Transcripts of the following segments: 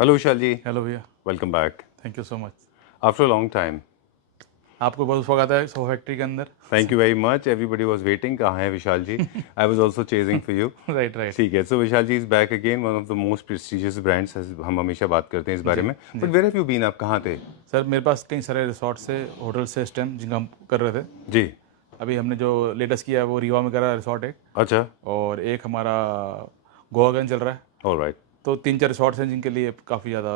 Hello Vishal ji. Hello भैया। Welcome back thank you so much. After a long time. आपको बहुत स्वागत है सो फैक्ट्री के अंदर। Thank you very much, everybody was waiting, कहाँ है Vishal ji. I was also chasing for you. Right right. ठीक है, so Vishal ji is back again, one of the most prestigious brands. हम हमेशा बात करते हैं इस बारे जी में, बट जी। वेयर हैव यू बीन, आप कहाँ थे? सर मेरे पास कई सारे रिसोर्ट से होटल से इस टाइम जिनका हम कर रहे थे। जी। अभी हमने जो लेटेस्ट किया है वो रीवा में करा रिसोर्ट एक, अच्छा। और एक हमारा गोवा गन चल रहा है। ऑलराइट। तो 3-4 रिसोर्ट्स हैं जिनके लिए काफ़ी ज़्यादा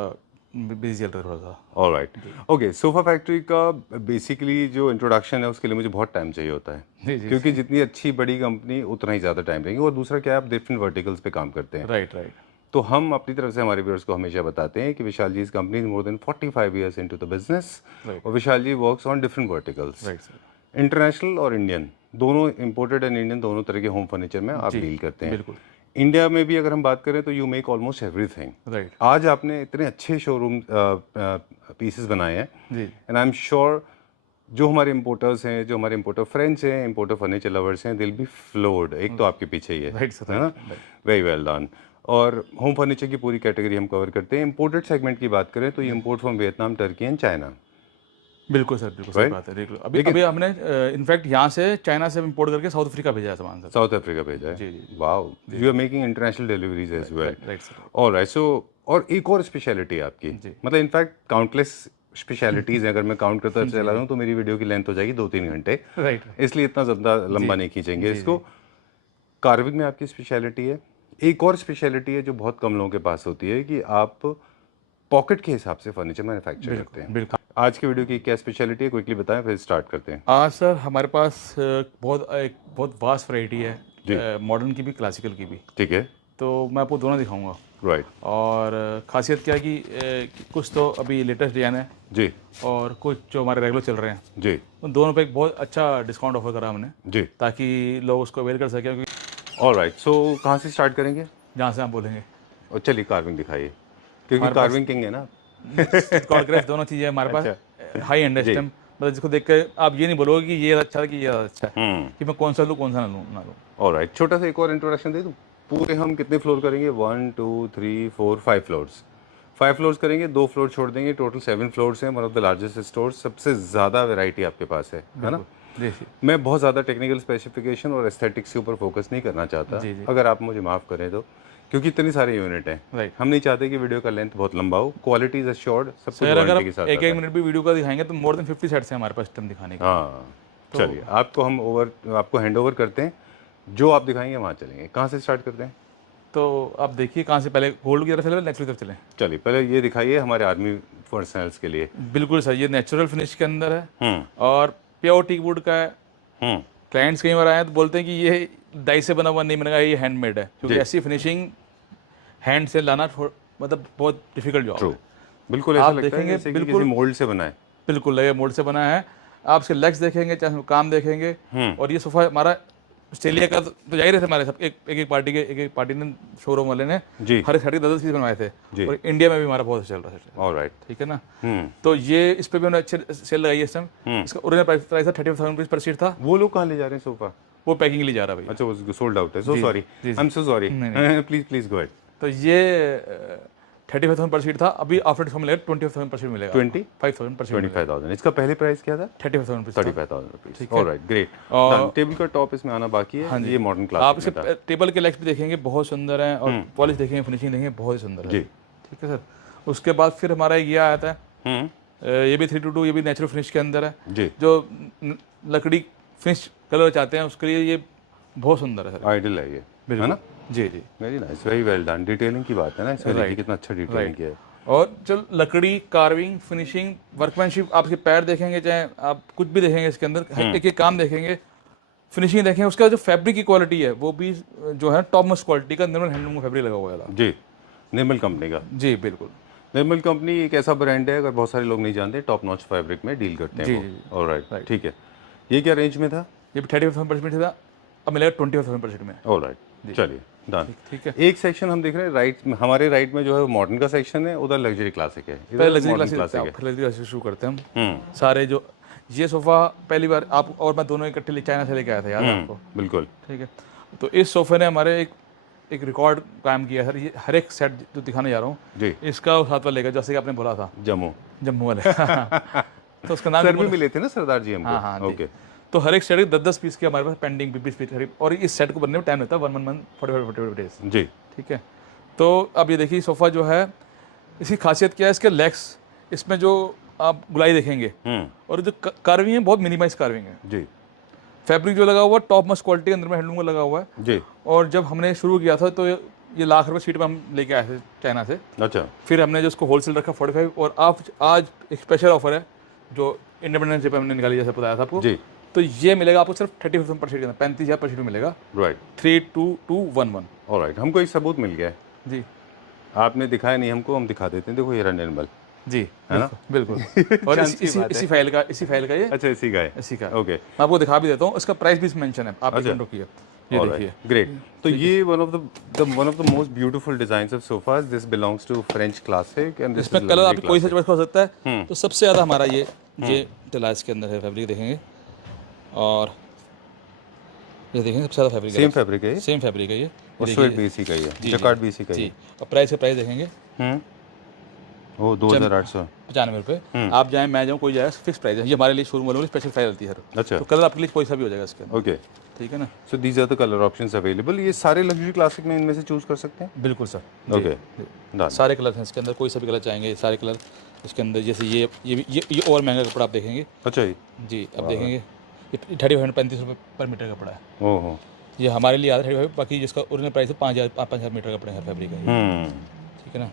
बिजी चल रहा है थोड़ा सा। ऑलराइट। जी ओके, सोफा फैक्ट्री का बेसिकली जो इंट्रोडक्शन है उसके लिए मुझे बहुत टाइम चाहिए होता है, जी जी। क्योंकि जितनी अच्छी बड़ी कंपनी उतना ही ज़्यादा टाइम लगेगा, और दूसरा क्या है, आप डिफरेंट वर्टिकल्स पे काम करते हैं। राइट राइट तो हम अपनी तरफ से हमारे व्यूअर्स को हमेशा बताते हैं कि विशाल जी इस company is more than 45 years into the business, right और Vishal ji works on different verticals, right sir. International और इंडियन दोनों, इंपोर्टेड एंड इंडियन दोनों तरह के होम फर्नीचर में आप जी डील करते हैं। बिल्कुल। इंडिया में भी अगर हम बात करें तो you make almost everything. Right. आज आपने इतने अच्छे शोरूम पीसेस बनाए हैं, जी एंड आई एम श्योर जो हमारे इंपोर्टर्स हैं, जो हमारे इंपोर्टर फ्रेंड्स हैं, इंपोर्टर फर्नीचर लवर्स हैं, दिल बी फ्लोर्ड। एक तो आपके पीछे ही राइट सर। है ना? Right right. Very well done. और होम फर्नीचर की पूरी कैटेगरी हम कवर करते हैं। इंपोर्टेड सेगमेंट की बात करें तो ये import from Vietnam, Turkey and China, बिल्कुल सर, बिल्कुल सही राइट? बात है। देख लो अभी लेकिन अभी हमने इनफैक्ट यहाँ से चाइना से इंपोर्ट करके साउथ अफ्रीका भेजा है सामान सर। साउथ अफ्रीका भेजा जी है। जी वाओ, जी। You are making international deliveries as well. Right right sir. Alright, so और एक और स्पेशलिटी आपकी, जी मतलब इनफैक्ट काउंटलेस स्पेशलिटीज हैं। अगर मैं काउंट करता जी चला जी। रहा हूँ तो मेरी वीडियो की लेंथ हो जाएगी 2-3 घंटे, राइट राइट। इसलिए इतना ज़्यादा जी लंबा नहीं खींचेंगे जी जी। इसको। कार्विंग में आपकी स्पेशलिटी है। एक और स्पेशलिटी है जो बहुत कम लोगों के पास होती है, कि आप पॉकेट के हिसाब से फर्नीचर मैन्युफैक्चर करते बिल्कुल हैं। बिल्कुल। आज की वीडियो की क्या स्पेशलिटी है, क्विकली बताएं, फिर स्टार्ट करते हैं। आज सर हमारे पास बहुत वास्ट वैरायटी जी। है, मॉडर्न की भी क्लासिकल की भी। ठीक है। तो मैं आपको दोनों दिखाऊंगा। राइट। और खासियत क्या है कि कुछ तो अभी लेटेस्ट डिज़ाइन है, जी। और कुछ जो हमारे रेगुलर चल रहे हैं। जी। उन दोनों पे एक बहुत अच्छा डिस्काउंट ऑफर करा हमने, जी। ताकि लोग उसको अवेल कर सकें, क्योंकि ऑलराइट, सो कहाँ से स्टार्ट करेंगे? जहाँ से आप बोलेंगे। और चलिए कार्विंग दिखाइए, क्योंकि हमारे पास कार्विंग किंग है ना। कॉर्ड दोनों चीज़ें हमारे पास। अच्छा। High and ji. सिस्टम, मतलब जिसको देख कर आप ये नहीं बोलोगे कि ये अच्छा है कि ये ज़्यादा अच्छा है, कि मैं कौन सा लूँ कौन सा ना लूँ। ऑलराइट, छोटा सा एक और इंट्रोडक्शन दे दूँ। पूरे हम कितने फ्लोर करेंगे? 1 2 3 4 5 फ्लोर्स। 5 फ्लोर्स करेंगे, 2 फ्लोर छोड़ देंगे, टोटल 7 फ्लोर्स हैं। One of the largest store, सबसे ज़्यादा वैरायटी आपके पास है ना? बिल्कुल। जी जी मैं बहुत ज़्यादा टेक्निकल स्पेसिफिकेशन और एस्थेटिक्स के ऊपर फोकस नहीं करना चाहता, जी जी। अगर आप मुझे माफ़ करें तो, क्योंकि इतनी सारी यूनिट हैं। राइट हम नहीं चाहते कि वीडियो का लेंथ बहुत लंबा हो। क्वालिटी इज अश्योर्ड, सब कुछ सर, अगर वारंटी आप के साथ एक आता एक है। मिनट भी वीडियो का दिखाएंगे तो मोर देन 50 सेट्स हैं हमारे पास सिस्टम दिखाने के लिए। हाँ, तो चलिए आपको हम आपको हैंड ओवर करते हैं। जो आप दिखाएंगे वहाँ चलेंगे। कहाँ से स्टार्ट करते हैं? तो आप देखिए कहाँ से, पहले गोल्ड की तरफ चले, नेक्स्ट की तरफ चलें। चलिए पहले ये दिखाइए हमारे आर्मी पर्सनल्स के लिए। बिल्कुल सर, ये नेचुरल फिनिश के अंदर है, हम्म। और प्योर टीक वुड का है। हम्म। क्लाइंट्स कई बार आए हैं तो बोलते हैं कि ये डाई से बना हुआ नहीं बनेगा, ये हैंडमेड है, क्योंकि जी। ऐसी फिनिशिंग हैंड से लाना मतलब बहुत डिफिकल्ट जॉब ट्रू। है। बिल्कुल ऐसा आप लगता है देखेंगे जैसे कि किसी बिल्कुल मोल्ड से बना है। बिल्कुल लगे मोल्ड से बना है। आप इसके लेग्स देखेंगे, चाहे काम देखेंगे। और ये सोफा हमारा ऑस्ट्रेलिया का तो जाहिर है, हमारे सब एक एक पार्टी ने, शोरूम वाले ने जी। हर साड़ी 10 पीस बनवाए थे। जी। और इंडिया में भी हमारा बहुत चल रहा है। ऑलराइट। ठीक है ना? हम्म। तो ये इस पे भी उन्होंने अच्छे सेल लगाई है इस टाइम। इसका ओरिजिनल प्राइस था 35,000 रुपीज़ पर सीट था। वो लोग कहाँ ले जा रहे हैं सोफा? वो पैकिंग के लिए जा रहा है भैया। अच्छा, वो सोल्ड आउट है। सो जी सॉरी, जी आई जी। Am so sorry. नहीं नहीं। Please please go ahead. तो ये 35,000 पर सीट था, अभी आफ्टर डिस्काउंट मिलेगा 20,000 पर सीट मिलेगा। 5,000 पर सीट मिलेगा। 25,000। इसका पहले प्राइस क्या था? 35,000 रुपीज़ था। 35,000 रुपीज। ठीक है। Alright, great. और टेबल का टॉप इसमें आना बाकी हाँ है, जी, ये मॉडर्न आप क्लासिक में था। इसके टेबल के लेग्स भी देखेंगे, बहुत सुंदर हैं, और पॉलिश देखेंगे, फिनिशिंग देखेंगे, बहुत ही सुंदर है। जी। ठीक है सर। उसके बाद फिर हमारा ये आया था, हम्म। ये भी 322, ये भी नेचुरल फिनिश के अंदर है। जी। जो लकड़ी फिनिश कलर चाहते हैं उसके लिए ये बहुत सुंदर है सर। आइडियल है ये, है बिल्कुल। ना? जी जी। Very nice, very well done. Detailing की बात है ना इसमें, देखिए राइट कितना अच्छा डिटेलिंग राइट। किया है। और जो लकड़ी, कार्विंग, फिनिशिंग, वर्कमैनशिप, आप इसके पैर देखेंगे, चाहे आप कुछ भी देखेंगे इसके अंदर, एक एक काम देखेंगे, फिनिशिंग देखेंगे, उसका जो फैब्रिक की क्वालिटी है वो भी जो है टॉप मोस्ट क्वालिटी का निर्मल हैंडलूम फैब्रिक लगा हुआ है। जी। निर्मल कंपनी का। जी बिल्कुल। निर्मल कंपनी एक ऐसा ब्रांड है, अगर बहुत सारे लोग नहीं जानते, टॉप नॉच फैब्रिक में डील करते जी हैं जी वो। Alright, right. ठीक है। ये क्या रेंज में था? ये भी 35,000 था, अब मिलेगा 20,000 में। ऑलराइट, चलिए डन। ठीक है। एक सेक्शन हम देख रहे हैं राइट में, हमारे राइट में जो है मॉडर्न का सेक्शन है, उधर लग्जरी क्लासिक है, पहले इधर लग्जरी मॉडर्न क्लासेस क्लासिक है। लग्जरी क्लासेस शुरू करते हैं हम। सारे जो ये सोफ़ा पहली बार आप और मैं दोनों इकट्ठे चाइना से लेके आया था, याद है आपको? बिल्कुल। ठीक है। तो इस सोफे ने हमारे एक एक रिकॉर्ड कायम किया है सर। ये हर एक सेट जो दिखाने जा रहा हूँ जी इसका हाथ वाला लेगा, जैसे कि आपने बोला था जम्मू वाले तो उसका नाम सर भी भी बोला- मिले थे ना सरदार जी हमको। हाँ हाँ जी। ओके तो हर एक सेट के 10-10 पीस के हमारे पास पेंडिंग 20 पीस करीब, और इस सेट को बनने में टाइम लगता है 1 मंथ 45 डेज। जी ठीक है, तो अब ये देखिए सोफ़ा जो है, इसकी खासियत क्या है, इसके लेग्स, इसमें जो आप गुलाई देखेंगे और जो कार्विंग है बहुत मिनिमाइज कार्विंग है। जी फैब्रिक जो लगा हुआ है टॉप मोस्ट क्वालिटी अंदर में हैंडलूम का लगा हुआ है। जी और जब हमने शुरू किया था तो ये लाख रुपए शीट में हम लेके आए थे चाइना से। अच्छा फिर हमने जो उसको होलसेल रखा 45, और आज एक स्पेशल ऑफर है जो इंडिपेंडेंस डे पे हमने निकाली, जैसे बताया था आपको। जी तो ये मिलेगा आपको सिर्फ 30% पर शीट के अंदर, 35,000 पर शीट में मिलेगा, राइट 32211। ऑलराइट हमको एक सबूत मिल गया है। जी आपने दिखाया नहीं हमको, हम दिखा देते हैं। देखो ये रहा निर्मल जी है ना? बिल्कुल और चांस की बात है। इसी फाइल का ये अच्छा इसी का है। इसी का ओके मैं आपको दिखा भी देता हूँ, इसका प्राइस भी मेंशन है, आप अच्छा। रुकिए, ये देखिए। ग्रेट। तो ये one of the most beautiful designs of sofas. This belongs to French classic and this इसमें कलर आपकी कोई सा चॉइस हो सकता है। तो सबसे ज़्यादा हमारा ये टिला इसके अंदर है, फैब्रिक देखेंगे, और ये देखेंगे सबसे ज़्यादा फैब्रिक सेम फैब्रिक है ये सेम फैब्रिक है ये, और स्वेट भी इसी का ही है, जकार्ड भी इसी का ही जी। और प्राइस देखेंगे है। ओ 2800 95 रुपये। आप जाएँ मैं जाऊँ कोई जाए, फिक्स प्राइस है ये हमारे लिए, शोरूम वालों के लिए स्पेशल प्राइस रहती है सर। अच्छा तो कलर आपके लिए कोई सा भी हो जाएगा इसके अंदर, ओके। ठीक है ना? So these are the colour options available. ये सारे लग्जरी क्लासिक में इनमें से चूज कर सकते हैं। बिल्कुल सर। Okay done. सारे कलर हैं इसके अंदर, कोई सा भी कलर चाहेंगे, सारे कलर इसके अंदर। जैसे ये और महंगा कपड़ा आप देखेंगे अच्छा जी। अब देखेंगे ये 35 रुपये पर मीटर कपड़ा है। ओहो ये हमारे लिए आता है 35, बाकी जिसका ओरिजिनल प्राइस है 5,000 मीटर कपड़े हैं फैब्रिक है, ठीक है ना?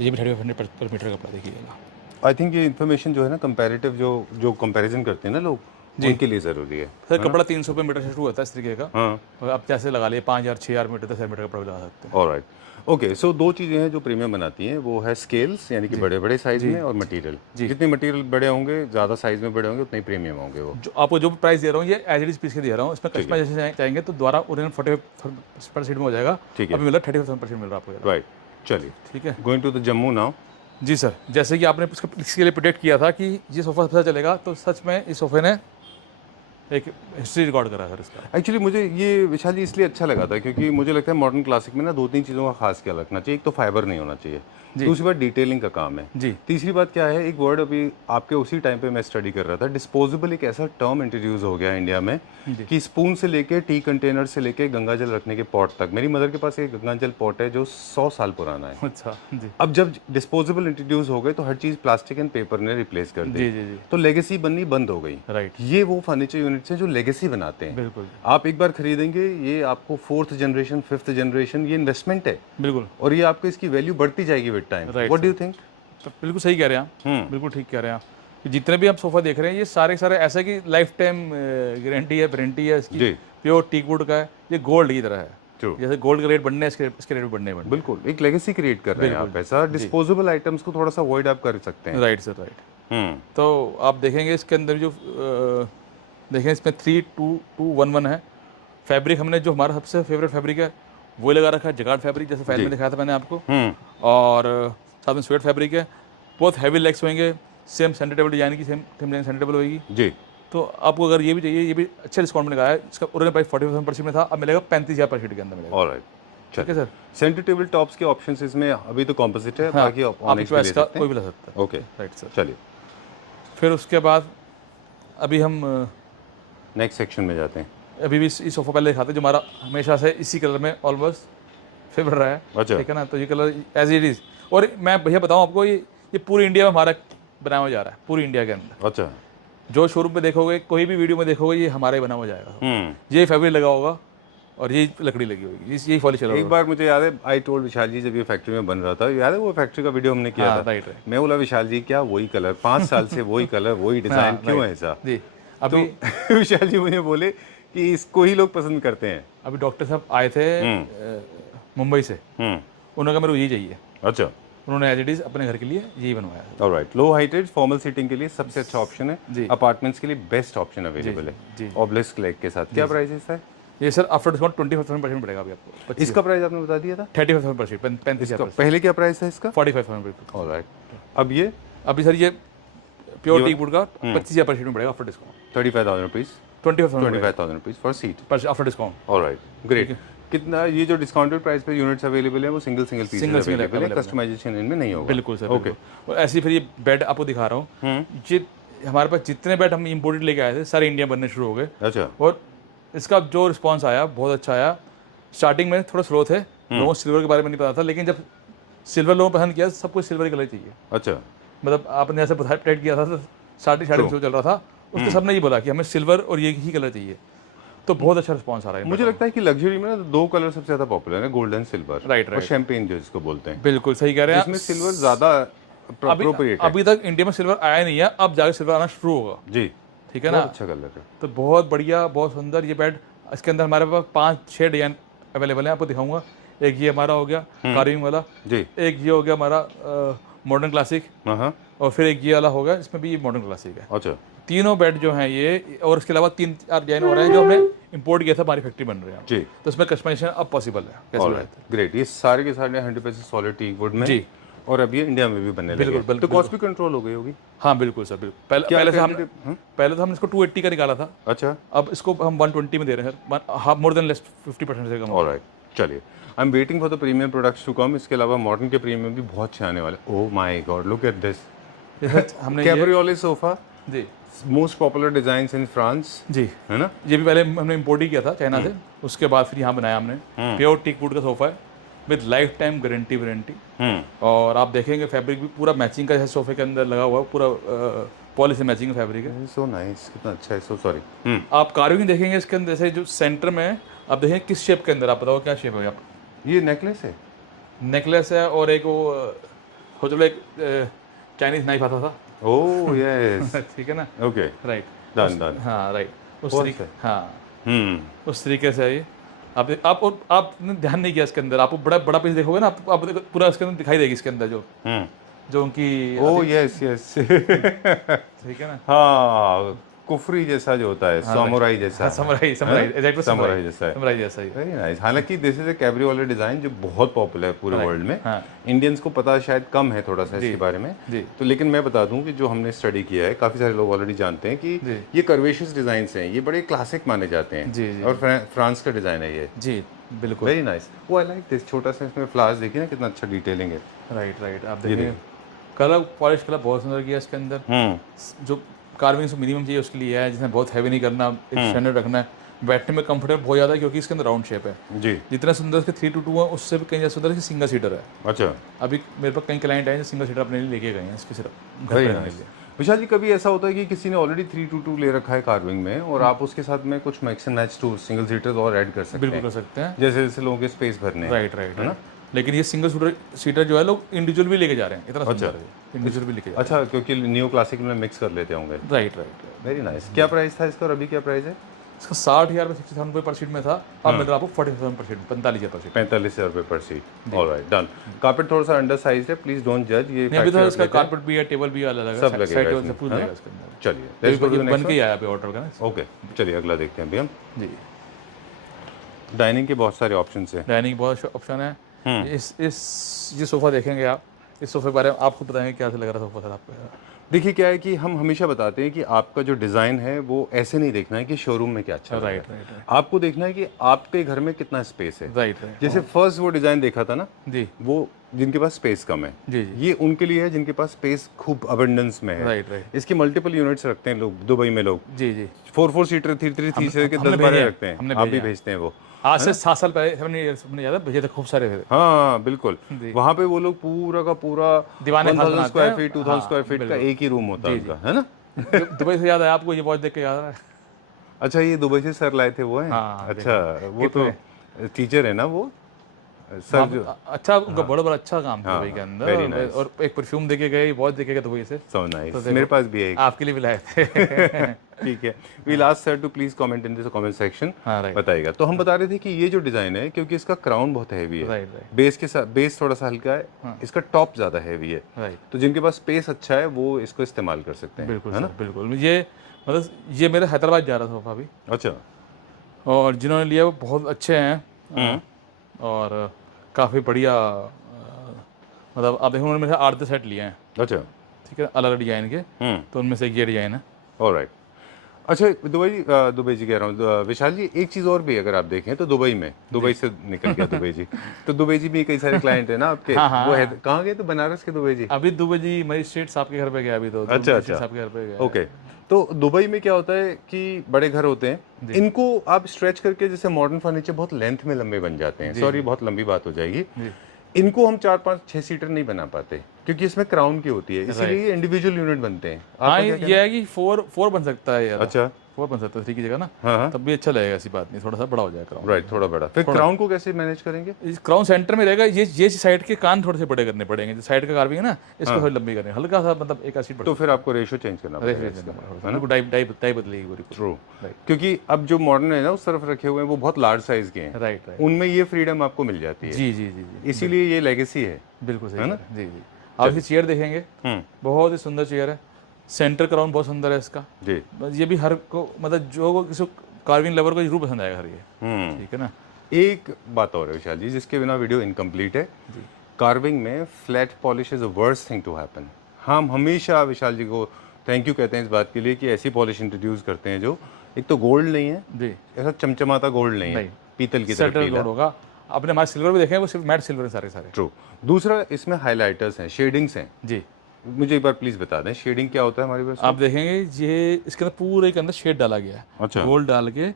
ये भी 35 पर मीटर कपड़ा देखिएगा। आई थिंक ये इन्फॉर्मेशन जो है ना कंपैरेटिव जो कंपैरिजन करते हैं ना लोग, उनके लिए ज़रूरी है। सर कपड़ा 300 रुपये मीटर से शुरू होता है इस तरीके का। हाँ और आप जैसे लगा लिए 5,000 6,000 मीटर 10,000 मीटर कपड़ा भी लगा सकते हैं। Alright okay. सो दो चीज़ें हैं जो प्रीमियम बनाती हैं, वो है स्केल्स यानी कि बड़े बड़े साइज में, और मटेरियल। जितने मटेरियल बड़े होंगे, ज़्यादा साइज में बड़े होंगे, उतने ही प्रीमियम होंगे वो। जो आपको जो प्राइस दे रहा हूँ ये एज इट इज पीस के दे रहा हूँ, इसमें कस्टमर जैसे चाहेंगे तो द्वारा ओरिजिनल 45% में हो जाएगा। ठीक है। अभी मिला 35% मिल रहा है आपको। राइट चलिए ठीक है going to the Jammu now. जी सर, जैसे कि आपने इसके लिए प्रोटेक्ट किया था कि ये सोफ़ा पता चलेगा, तो सच में इस सोफ़े ने एक हिस्ट्री रिकॉर्ड करा सर इसका। एक्चुअली मुझे ये विशाल जी इसलिए अच्छा लगा था क्योंकि मुझे लगता है मॉडर्न क्लासिक में ना 2-3 चीज़ों का खास ख्याल रखना चाहिए। एक तो फाइबर नहीं होना चाहिए, दूसरी बात डिटेलिंग का काम है जी। तीसरी बात क्या है, एक वर्ड अभी आपके उसी टाइम पे मैं स्टडी कर रहा था, डिस्पोजेबल एक ऐसा टर्म इंट्रोड्यूस हो गया इंडिया में कि स्पून से लेके टी कंटेनर से लेके गंगा जल रखने के पॉट तक। मेरी मदर के पास एक गंगा जल पॉट है जो 100 साल पुराना है। अच्छा जी अब जब डिस्पोजेबल इंट्रोड्यूस हो गए तो हर चीज़ प्लास्टिक एंड पेपर ने रिप्लेस कर दी, जी जी जी तो लेगेसी बननी बंद हो गई। राइट, ये वो फर्नीचर यूनिट्स हैं जो लेगेसी बनाते हैं। बिल्कुल आप एक बार खरीदेंगे, ये आपको 4th जनरेशन 5th जनरेशन, ये इन्वेस्टमेंट है बिल्कुल और ये आपको इसकी वैल्यू बढ़ती जाएगी with time. Right, what do you think? तो बिल्कुल सही कह रहे हैं आप, बिल्कुल ठीक कह रहे हैं आप। कि जितने भी आप सोफ़ा देख रहे हैं ये सारे ऐसा कि लाइफ टाइम गारंटी है, वारंटी है इसकी, जी प्योर टीकवुड का है, ये गोल्ड की तरह है। ट्रू, जैसे गोल्ड का रेट बढ़ने इसके रेट भी बढ़ने बढ़ने। बिल्कुल एक लेगेसी क्रिएट कर रहे हैं आप। ऐसा डिस्पोजेबल आइटम्स को थोड़ा सा अवॉइड आप कर सकते हैं। Right sir right. तो आप देखेंगे इसके अंदर जो देखें इसमें 32211 है। फैब्रिक हमने जो हमारा सबसे फेवरेट फैब्रिक है वो लगा रखा है, जगार्ड फैब्रिक, जैसे फाइल में दिखाया था मैंने आपको। और साथ में स्वेट फैब्रिक है, बहुत हैवी लेग्स होंगे, सेम सेंटर टेबल डिजाइन की, सेम सेंटर टेबल होगी जी। तो आपको अगर ये भी चाहिए, ये भी अच्छे डिस्काउंट में लगाया है। इसका ओरिजिनल प्राइस 45% में था, अब मिलेगा 35,000 पर शीट के अंदर मिलेगा। ऑलराइट ठीक है सर। सेंटर टेबल टॉप्स के ऑप्शंस इसमें अभी तो कॉम्पोजिट है, बाकी आप ऑनेक्स भी ले इसका सकते कोई हैं। भी ले सकता है। Okay right sir. चलिए फिर उसके बाद अभी हम नेक्स्ट सेक्शन में जाते हैं। अभी भी इस सोफ़ा पहले दिखाते हैं जो हमारा हमेशा से इसी कलर में ऑलमोस्ट फेवरेट रहा है। अच्छा। ठीक है ना? तो ये कलर एज इट इज़, और मैं भैया बताऊँ आपको, ये पूरी इंडिया में हमारा बनाया हुआ जा रहा है, पूरी इंडिया के अंदर। अच्छा जो शोरूम पे देखोगे, कोई भी वीडियो में देखोगे, ये हमारा ही बना हुआ जाएगा। ये फैब्रिक लगा होगा और ये लकड़ी लगी होगी, यही पॉलिश चला एक बार मुझे याद है, आई टोल्ड विशाल जी जब ये फैक्ट्री में बन रहा था, याद है वो फैक्ट्री का वीडियो हमने किया था। राइट। मैं बोला विशाल जी क्या वही कलर 5 साल से वही कलर वही डिजाइन क्यों है ऐसा? जी। अभी तो विशाल जी मुझे बोले कि इसको ही लोग पसंद करते हैं। अभी डॉक्टर साहब आए थे मुंबई से, उन्होंने कहा मेरे को यही चाहिए। अच्छा उन्होंने एज इट इज अपने घर के लिए यही बनवाया है। ऑलराइट, लो हाइटेड फॉर्मल सीटिंग के लिए सबसे अच्छा ऑप्शन है जी। अपार्टमेंट्स के लिए बेस्ट ऑप्शन अवेलेबल जी। है ऑब्लिस्क लेग के साथ। क्या प्राइस है इसका? ये सर आफ्टर डिस्काउंट 25% पड़ेगा अभी आपको। इसका प्राइस आपने बता दिया था 35%, 35,000। पहले क्या प्राइस है इसका? 45%। ऑलराइट, अब ये अभी सर ये प्योर टीकवुड का 25,000% में पड़ेगा after discount. 35,000 rupees 25,000 25,000 rupees for seat after discount. Alright great. कितना ये जो डिस्काउंटेड प्राइस पे यूनिट्स अवेलेबल है वो सिंगल पीस Single अवेलेबल है, available है। कस्टमाइजेशन इनमें नहीं होगा। बिल्कुल सर, बिल्कुल। और ऐसे ही फिर ये बेड आपको दिखा रहा हूँ, ये हमारे पास जितने बेड हम इम्पोर्टेड लेके आए थे सारे इंडिया बनने शुरू हो गए, अच्छा, और इसका जो रिस्पांस आया बहुत अच्छा आया। स्टार्टिंग में थोड़ा स्लो थे, लोगों को सिल्वर के बारे में नहीं पता था, लेकिन जब सिल्वर लोगों को पसंद किया, सबको सिल्वर कलर चाहिए। अच्छा, मतलब आपने ऐसे प्रोटेक्ट किया था तो स्टार्टिंग शो चल रहा था, उसके सबने ये बोला कि हमें सिल्वर और ये ही कलर चाहिए, तो बहुत अच्छा रिस्पांस आ रहा है। मुझे लगता है कि लग्जरी में ना दो कलर सबसे ज्यादा पॉपुलर है, गोल्ड एंड सिल्वर, राइट और शैंपेन जो इसको बोलते हैं, बिल्कुल सही कह रहे हैं इसमें सिल्वर ज्यादा अप्रोप्रिएट है। अभी तक इंडिया में सिल्वर आया नहीं है, अब जाकर सिल्वर आना शुरू होगा। जी, ठीक है ना, बहुत अच्छा कलर है। तो बहुत बढ़िया, बहुत सुंदर ये बेड। इसके अंदर हमारे पास 5-6 डिजाइन अवेलेबल हैं, आपको दिखाऊंगा। एक ये हमारा हो गया कार्विंग वाला, जी, एक ये हो गया हमारा मॉडर्न क्लासिक, हाँ, और फिर एक ये वाला होगा, इसमें भी ये मॉडर्न क्लासिक है। अच्छा, तीनों बेड जो हैं ये, और इसके अलावा 3-4 डिजाइन और हैं जो हमने इंपोर्ट किया था, हमारी फैक्ट्री बन रही है, जी, तो इसमें कस्टमाइजेशन अब पॉसिबल है। कैसे ऑलराइट, ग्रेट। ये सारे के सारे 100% सॉलिड टीक वुड में जी, और अब ये इंडिया में भी बनने लगे बिल्कुल, हैं। तो कॉस्ट भी कंट्रोल हो गई होगी। हाँ बिल्कुल सर, बिल्कुल। पहले पहले तो हमने इसको 280 का निकाला था, अच्छा, अब इसको हम 120 में दे रहे हैं सर, मोर देन लेस 50% से कम। ऑलराइट, चलिए, I am waiting for the premium products to come. इसके अलावा मॉडर्न के प्रीमियम भी बहुत अच्छे आने वाले। Oh my God, look at this हमने कैब्रियोले सोफा, जी most popular designs in France, जी, है ना? ये भी पहले हमने इंपोर्ट ही किया था चाइना से, उसके बाद फिर यहाँ बनाया हमने। प्योर टीक वुड का सोफा है with life time guarantee warranty, और आप देखेंगे फैब्रिक भी पूरा मैचिंग का है, सोफे के अंदर लगा हुआ है, पूरा पॉलिश से मैचिंग फैब्रिक है। सो नाइस, कितना अच्छा है। सो सॉरी, आप कार्विंग देखेंगे इसके अंदर, जैसे जो सेंटर में है, आप देखेंगे किस शेप के अंदर, आप बताओ क्या शेप है। आप ये नेकलेस है? नेकलेस है, और एक वो होटल एक चाइनीज नाइफ आता था। ओह यस, ठीक है ना, ओके, राइट, डन डन, हाँ राइट, उस बहुत तरीके, अच्छा हाँ उस तरीके से है ये। आपने ध्यान नहीं किया इसके अंदर, आपको बड़ा बड़ा पीस देखोगे ना, आप पूरा इसके अंदर दिखाई देगी इसके अंदर जो उनकी, ओह यस यस, ठीक है ना, हाँ, कुफरी जैसा जो होता है, सामुराई जैसा, समुराई एग्जैक्टली सामुराई जैसा है, समुराई जैसा ही। Very nice. हालांकि this is a cabriole design जो बहुत पॉपुलर है पूरे वर्ल्ड में। हाँ। इंडियंस को पता शायद कम है थोड़ा सा इसके बारे में, जी। तो लेकिन मैं बता दूं कि जो हमने स्टडी किया है, काफी सारे लोग ऑलरेडी जानते हैं कि ये कर्वेशियस डिजाइन हैं, ये बड़े क्लासिक माने जाते हैं। जी, जी। और फ्रांस का डिजाइन है ये। जी बिल्कुल, वेरी नाइस। वो आई लाइक दिस, छोटा सा इसमें फ्लावर्स देखिए ना, कितना अच्छा डिटेलिंग है। राइट, आप देखिए कलर, पॉलिश कलर बहुत सुंदर किया इसके अंदर। जो कार्विंग मिनिमम चाहिए उसके लिए है, जिसमें बहुत हैवी नहीं करना, एक स्टैंडर्ड रखना है, बैठने में कंफर्टेबल बहुत ज़्यादा है, क्योंकि इसके अंदर राउंड शेप है। जी, जितना सुंदर इसके 322 है, उससे भी कहीं ज़्यादा सुंदर इसकी सिंगल सीटर है। अच्छा, अभी मेरे पास कई क्लाइंट आए जो सिंगल सीटर अपने लिए लेके गए हैं, इसके सिर्फ घर वेरी पे रहने नाइस। के लिए। विशाल जी, कभी ऐसा होता है कि किसी ने ऑलरेडी 322 ले रखा है कार्विंग में, और आप उसके साथ में कुछ mix and match two single seaters और ऐड कर सकते बिल्कुल हैं, कर सकते हैं, जैसे जैसे लोगों के स्पेस भरने हैं। राइट है ना। लेकिन ये सिंगल सीटर जो है, लोग इंडिविजुअल भी लेके जा रहे हैं, इतना सुंदर है, इंडिविजुअल भी लेके जा अच्छा, क्योंकि न्यू क्लासिक में मिक्स कर लेते होंगे। रहे हैं। Right very nice. क्या प्राइस था इसका और अभी क्या प्राइस है? इसका 60,000 रुपये 60,000 रुपये पर सीट में था, अब मैं आपको 40,000 पर सीट, 45,000 पर सीट। 45,000 रुपये पर सीट। Alright, done. कार्पेट थोड़ा सा अंडर साइज है, प्लीज डोंट जज। ये नहीं, अभी तो इसका कारपेट भी है, टेबल भी अलग है, सब लगेगा साइड टेबल से इसमें, पूरा लगेगा इसके अंदर। चलिए, let's go to the bun next के ही आया अभी ऑर्डर का ना। वन। ओके, चलिए अगला देखते हैं अभी हम। जी, डाइनिंग के बहुत सारे ऑप्शंस हैं। डाइनिंग बहुत ऑप्शन है। इस ये सोफ़ा देखेंगे आप, इस सोफे के बारे में आपको बताएंगे क्या लग रहा है सोफा सर आपको। देखिए क्या है कि हम हमेशा बताते हैं कि आपका जो डिज़ाइन है वो ऐसे नहीं देखना है कि शोरूम में क्या अच्छा लग रहा है। राइट आपको देखना है कि आपके घर में कितना स्पेस है। राइट जैसे फर्स्ट वो डिज़ाइन देखा था ना, जी वो जिनके पास स्पेस कम है, जी ये उनके लिए है जिनके पास स्पेस खूब अबंडेंस में है। राइट इसकी मल्टीपल यूनिट्स रखते हैं लोग, दुबई में लोग जी 4 सीटर 3 सीटर के 10 भेजे 12 हैं, रखते हैं। हमने आप भी भेजे हैं। भेजते हैं वो। आज से 7 साल पहले, 7 years हमने ज़्यादा भेजे थे, खूब सारे थे। हाँ बिल्कुल, वहाँ पे वो लोग पूरा का पूरा दीवाने खास 1000 बनाते स्क्वायर हैं। फीट 2000 स्क्वायर फीट का एक ही रूम होता है उनका, है ना। दुबई से याद आया आपको, ये वॉच देख के याद आ रहा है। अच्छा, ये दुबई से सर लाए थे वो हैं? हाँ, अच्छा, वो तो टीचर है ना वो सर जो। अच्छा, उनका बड़ा बड़ा अच्छा काम था दुबई के very अंदर, और एक परफ्यूम देके गए, वॉच देके गए दुबई से, सो नाइस। मेरे पास भी है एक। आपके लिए भी लाए थे। ठीक है, we last sir to please comment in this comment section, हाँ राइट बताइएगा। तो हम बता रहे थे कि ये जो डिजाइन है, क्योंकि इसका क्राउन बहुत हैवी है, राइट बेस के साथ बेस थोड़ा सा हल्का है, इसका टॉप ज्यादा हैवी है, राइट, तो जिनके पास स्पेस अच्छा है वो इसको इस्तेमाल कर सकते हैं। बिल्कुल सर, बिल्कुल। ये मतलब ये मेरे हैदराबाद जा रहा था सोफा अभी, अच्छा, और जिन्होंने लिया वो बहुत अच्छे हैं, और काफ़ी बढ़िया, मतलब आप देखो उन्होंने मेरे 8-10 सेट लिए हैं, अच्छा, ठीक है, अलग अलग डिजाइन के, तो उनमें से एक ये डिजाइन है। ऑलराइट। अच्छा दुबई जी कह रहा हूँ, विशाल जी एक चीज़ और भी अगर आप देखें तो दुबई से निकल गया दुबई जी। तो दुबई जी भी कई सारे क्लाइंट हैं ना आपके। हाँ, हाँ। वो है कहाँ गए? तो बनारस के दुबई जी। अभी दुबई जी मजिस्ट्रेट साहब के घर पे गया, अभी तो अच्छा मजिस्ट्रेट अच्छा, साहब के घर पे गया है। ओके। तो दुबई में क्या होता है कि बड़े घर होते हैं, इनको आप स्ट्रेच करके, जैसे मॉडर्न फर्नीचर बहुत लेंथ में लंबे बन जाते हैं, सॉरी बहुत लंबी बात हो जाएगी, जी इनको हम 4-5-6 सीटर नहीं बना पाते क्योंकि इसमें क्राउन की होती है, इसीलिए ये इंडिविजुअल यूनिट बनते हैं। हाँ, आपका क्या ये है कि फोर बन सकता है यार। अच्छा, 4 बन सकता है 3 की जगह ना, हाँ हाँ, तब भी अच्छा लगेगा, ऐसी बात नहीं, थोड़ा सा बड़ा हो जाएगा क्राउन। राइट, थोड़ा बड़ा। फिर क्राउन को कैसे मैनेज करेंगे? इस क्राउन सेंटर में रहेगा, ये साइड के कान थोड़े से बड़े करने पड़ेंगे, जो साइड का कार्विंग है ना, इसको थोड़ी लंबी करनी है, हल्का सा, मतलब एक आसी तो फिर आपको रेशो चेंज करना पड़ेगा इसका, बिल्कुल टाइप बदलेगी पूरी। ट्रू। क्योंकि अब जो मॉडर्न है ना उस तरफ रखे हुए हैं वो बहुत लार्ज साइज के हैं, राइट राइट, उनमें ये फ्रीडम आपको मिल जाती है। जी जी जी जी, इसीलिए ये लेगेसी है। बिल्कुल सही है, जी जी। आप इसकी चेयर देखेंगे, बहुत ही सुंदर चेयर है, सेंटर क्राउन बहुत सुंदर है इसका जी। ये भी हर को, मतलब जो किसी कार्विंग लवर को जरूर पसंद आएगा हर ये, ठीक है ना। एक बात और है विशाल जी, जिसके बिना वीडियो इनकम्प्लीट है। कार्विंग में flat polish is a worst thing to happen. हम हमेशा विशाल जी को थैंक यू कहते हैं इस बात के लिए कि ऐसी पॉलिश इंट्रोड्यूस करते हैं जो एक तो गोल्ड नहीं है जी, ऐसा चमचमाता गोल्ड नहीं है, पीतल की तरह सेंटर पीला। गोल्ड होगा। आपने हमारे सिल्वर भी देखे हैं, वो सिर्फ मैट सिल्वर है सारे सारे। ट्रू। दूसरा, इसमें हाइलाइटर्स हैं, शेडिंग्स हैं। जी, मुझे एक बार प्लीज बता दें शेडिंग क्या होता है हमारे पास? आप देखेंगे ये इसके अंदर पूरे के अंदर शेड डाला गया है, अच्छा। गोल्ड डाल के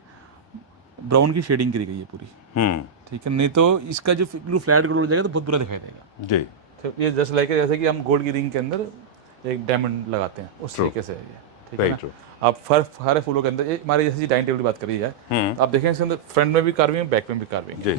ब्राउन की शेडिंग करी गई है पूरी, ठीक है। नहीं तो इसका जो ब्लू फ्लैट गोल्ड हो जाएगा तो बहुत बुरा दिखाई देगा जी। तो ये जस्ट लाइक जैसे कि हम गोल्ड की रिंग के अंदर एक डायमंड लगाते हैं, उस तरीके से है ये, ठीक है ना। आप हर फूलों के अंदर हमारे जैसे डाइनिंग टेबल की बात करी जाए, आप देखेंगे इसके अंदर फ्रंट में भी कार्विंग, बैक में भी कार्विंग, जी,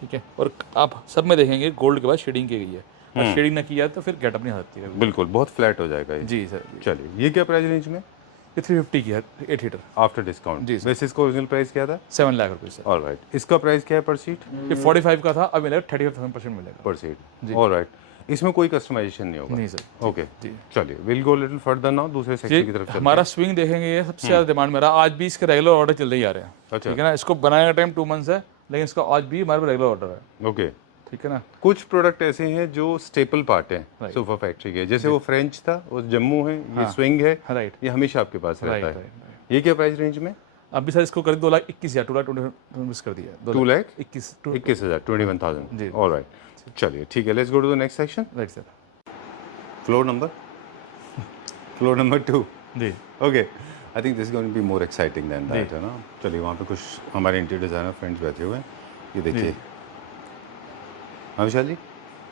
ठीक है। और आप सब में देखेंगे गोल्ड के बाद शेडिंग की गई है, अगर शेडिंग ना की जाए तो फिर गेटअप नहीं आ सकती है। बिल्कुल, बहुत फ्लैट हो जाएगा ये। जी सर। चलिए, ये क्या प्राइस रेंज में? ये 350 की है, 8 हीटर आफ्टर डिस्काउंट। जी, वैसे इसका ओरिजिनल प्राइस क्या था? 7 लाख रुपये सर। ऑलराइट, इसका प्राइस क्या है पर सीट? ये 45 का था, अब मिलेगा 35% मिलेगा पर सीट। ऑलराइट, इसमें कोई कस्टमाइजेशन नहीं होगा? नहीं सर। ओके जी, चलिए will go little further now, दूसरे सेक्शन की तरफ चलते हैं। हमारा स्विंग देखेंगे, ये सबसे ज़्यादा डिमांड में रहा, आज भी इसके रेगुलर ऑर्डर चल रही आ रहे हैं, अच्छा, ठीक है ना। इसको बनाने का टाइम 2 मंथ्स है, लेकिन इसका आज भी हमारे पास रेगुलर ऑर्डर है, ओके। ठीक है ना। कुछ प्रोडक्ट ऐसे हैं जो स्टेपल पार्ट हैं सोफा फैक्ट्री के, जैसे वो फ्रेंच था, वो जम्मू है, ये स्विंग है, राइट, ये हमेशा आपके पास रहता है। राइट। ये क्या प्राइस रेंज में? अभी सर इसको कर 2,21,000, 2,20,000 कर दिया, 2,21,000, 21,000 जी। ऑलराइट, चलिए ठीक है, let's go to the next section. Right sir. Floor number 2 जी, okay. I think this is going to be more exciting than that, है ना। चलिए, वहाँ पे कुछ हमारे इंटीरियर डिजाइनर फ्रेंड्स बैठे हुए हैं, ये देखिए। हाँ विशाल जी,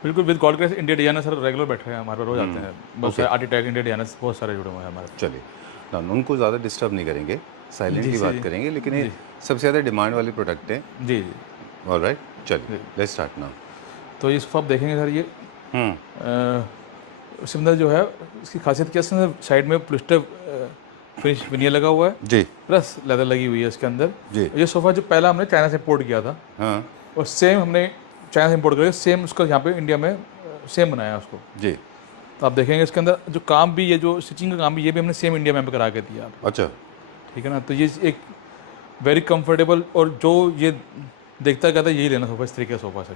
बिल्कुल with God grace India designer sir regular बैठे हैं हमारे, रोज आते हैं, बहुत सारे आर्किटेक्ट इंडिया डिजाइनर्स बहुत सारे जुड़े हुए हैं हमारे। चलिए ना, उनको ज़्यादा डिस्टर्ब नहीं करेंगे, साइलेंटली बात करेंगे, लेकिन ये सबसे ज़्यादा डिमांड वाले प्रोडक्ट हैं। जी जी, ऑलराइट, चलिए लेट्स स्टार्ट नाउ। तो ये सोफा आप देखेंगे सर, ये उसके अंदर जो है, इसकी खासियत क्या है, साइड में प्लिस्टर फिनिश विनियर लगा हुआ है जी, प्लस लेदर लगी हुई है इसके अंदर जी। ये सोफ़ा जो पहला हमने चाइना से इम्पोर्ट किया था, हाँ और सेम हमने चाइना से इम्पोर्ट करके सेम उसका यहाँ पे इंडिया में सेम बनाया उसको। जी, तो आप देखेंगे इसके अंदर जो काम भी, ये जो स्टिचिंग का काम भी, ये भी हमने सेम इंडिया में करा के दिया, अच्छा, ठीक है ना। तो ये एक वेरी कंफर्टेबल, और जो ये देखता कहता है यही लेना सोफ़ा, इस तरीके का सोफ़ा सर।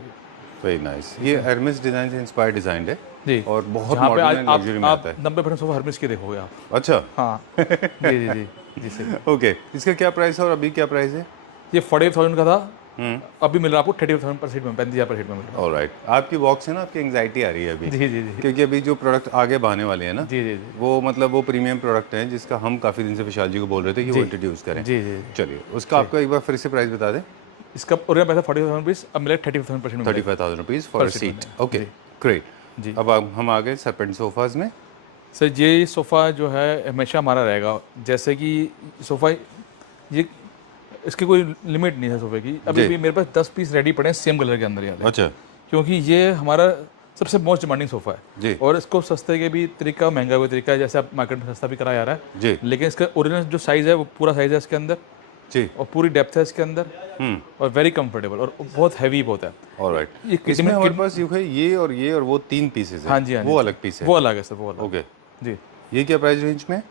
Very nice. ये हर्मेस डिजाइन से इंस्पायर्ड डिजाइन है जी, और बहुत जहाँ पे मॉडर्न आज एंड लग्जरी में आता है। 90% सोफ़ा हर्मेस के देखोगे आप। अच्छा, हाँ जी जी जी जी सर। ओके। इसका क्या प्राइस है और अभी क्या प्राइस है? ये 45,000 का था, अभी मिल रहा है आपको 30,000 पर सीट में, 35,000 पर सीट में मिल रहा ऑलराइट। आपकी वॉक से ना आपकी एंग्जाइटी आ रही है अभी, है। जी जी जी क्योंकि अभी जो प्रोडक्ट आगे बहाने वाले हैं ना, जी जी जी वो मतलब वो प्रीमियम प्रोडक्ट हैं जिसका हम काफ़ी दिन से विशाल जी को बोल रहे थे कि वो इंट्रोड्यूस करें। जी जी। चलिए, उसका आपको एक बार फिर से प्राइस बता दें। इसका ओरिजिनल पैसा 40,000 रुपीज़, अब मिलेगा 35,000% 35,000 rupees for a seat. Okay, great जी। अब हम आ गए सरपेंट सोफाज में। सर ये सोफ़ा जो है हमेशा हमारा रहेगा, जैसे कि सोफ़ा ये इसकी कोई लिमिट नहीं है सोफ़े की। अभी भी मेरे पास 10 पीस रेडी पड़े हैं सेम कलर के अंदर यहाँ, अच्छा, क्योंकि ये हमारा सबसे मोस्ट डिमांडिंग सोफ़ा है जी, और इसको सस्ते के भी तरीका, महंगा भी तरीका है, जैसे आप मार्केट में सस्ता भी करा जा रहा है जी, लेकिन इसका ओरिजिनल जो साइज़ है वो पूरा साइज़ है इसके अंदर, जी, और पूरी डेप्थ है इसके अंदर, और वेरी कंफर्टेबल, और बहुत हैवी बहुत है। ऑलराइट। ये इसमें हमारे पास ये और वो 3 पीसेस हैं। हाँ जी, हाँ जी, वो अलग पीस है। वो अलग है सर, वो अलग। ओके, जी ये क्या प्राइस रेंज में?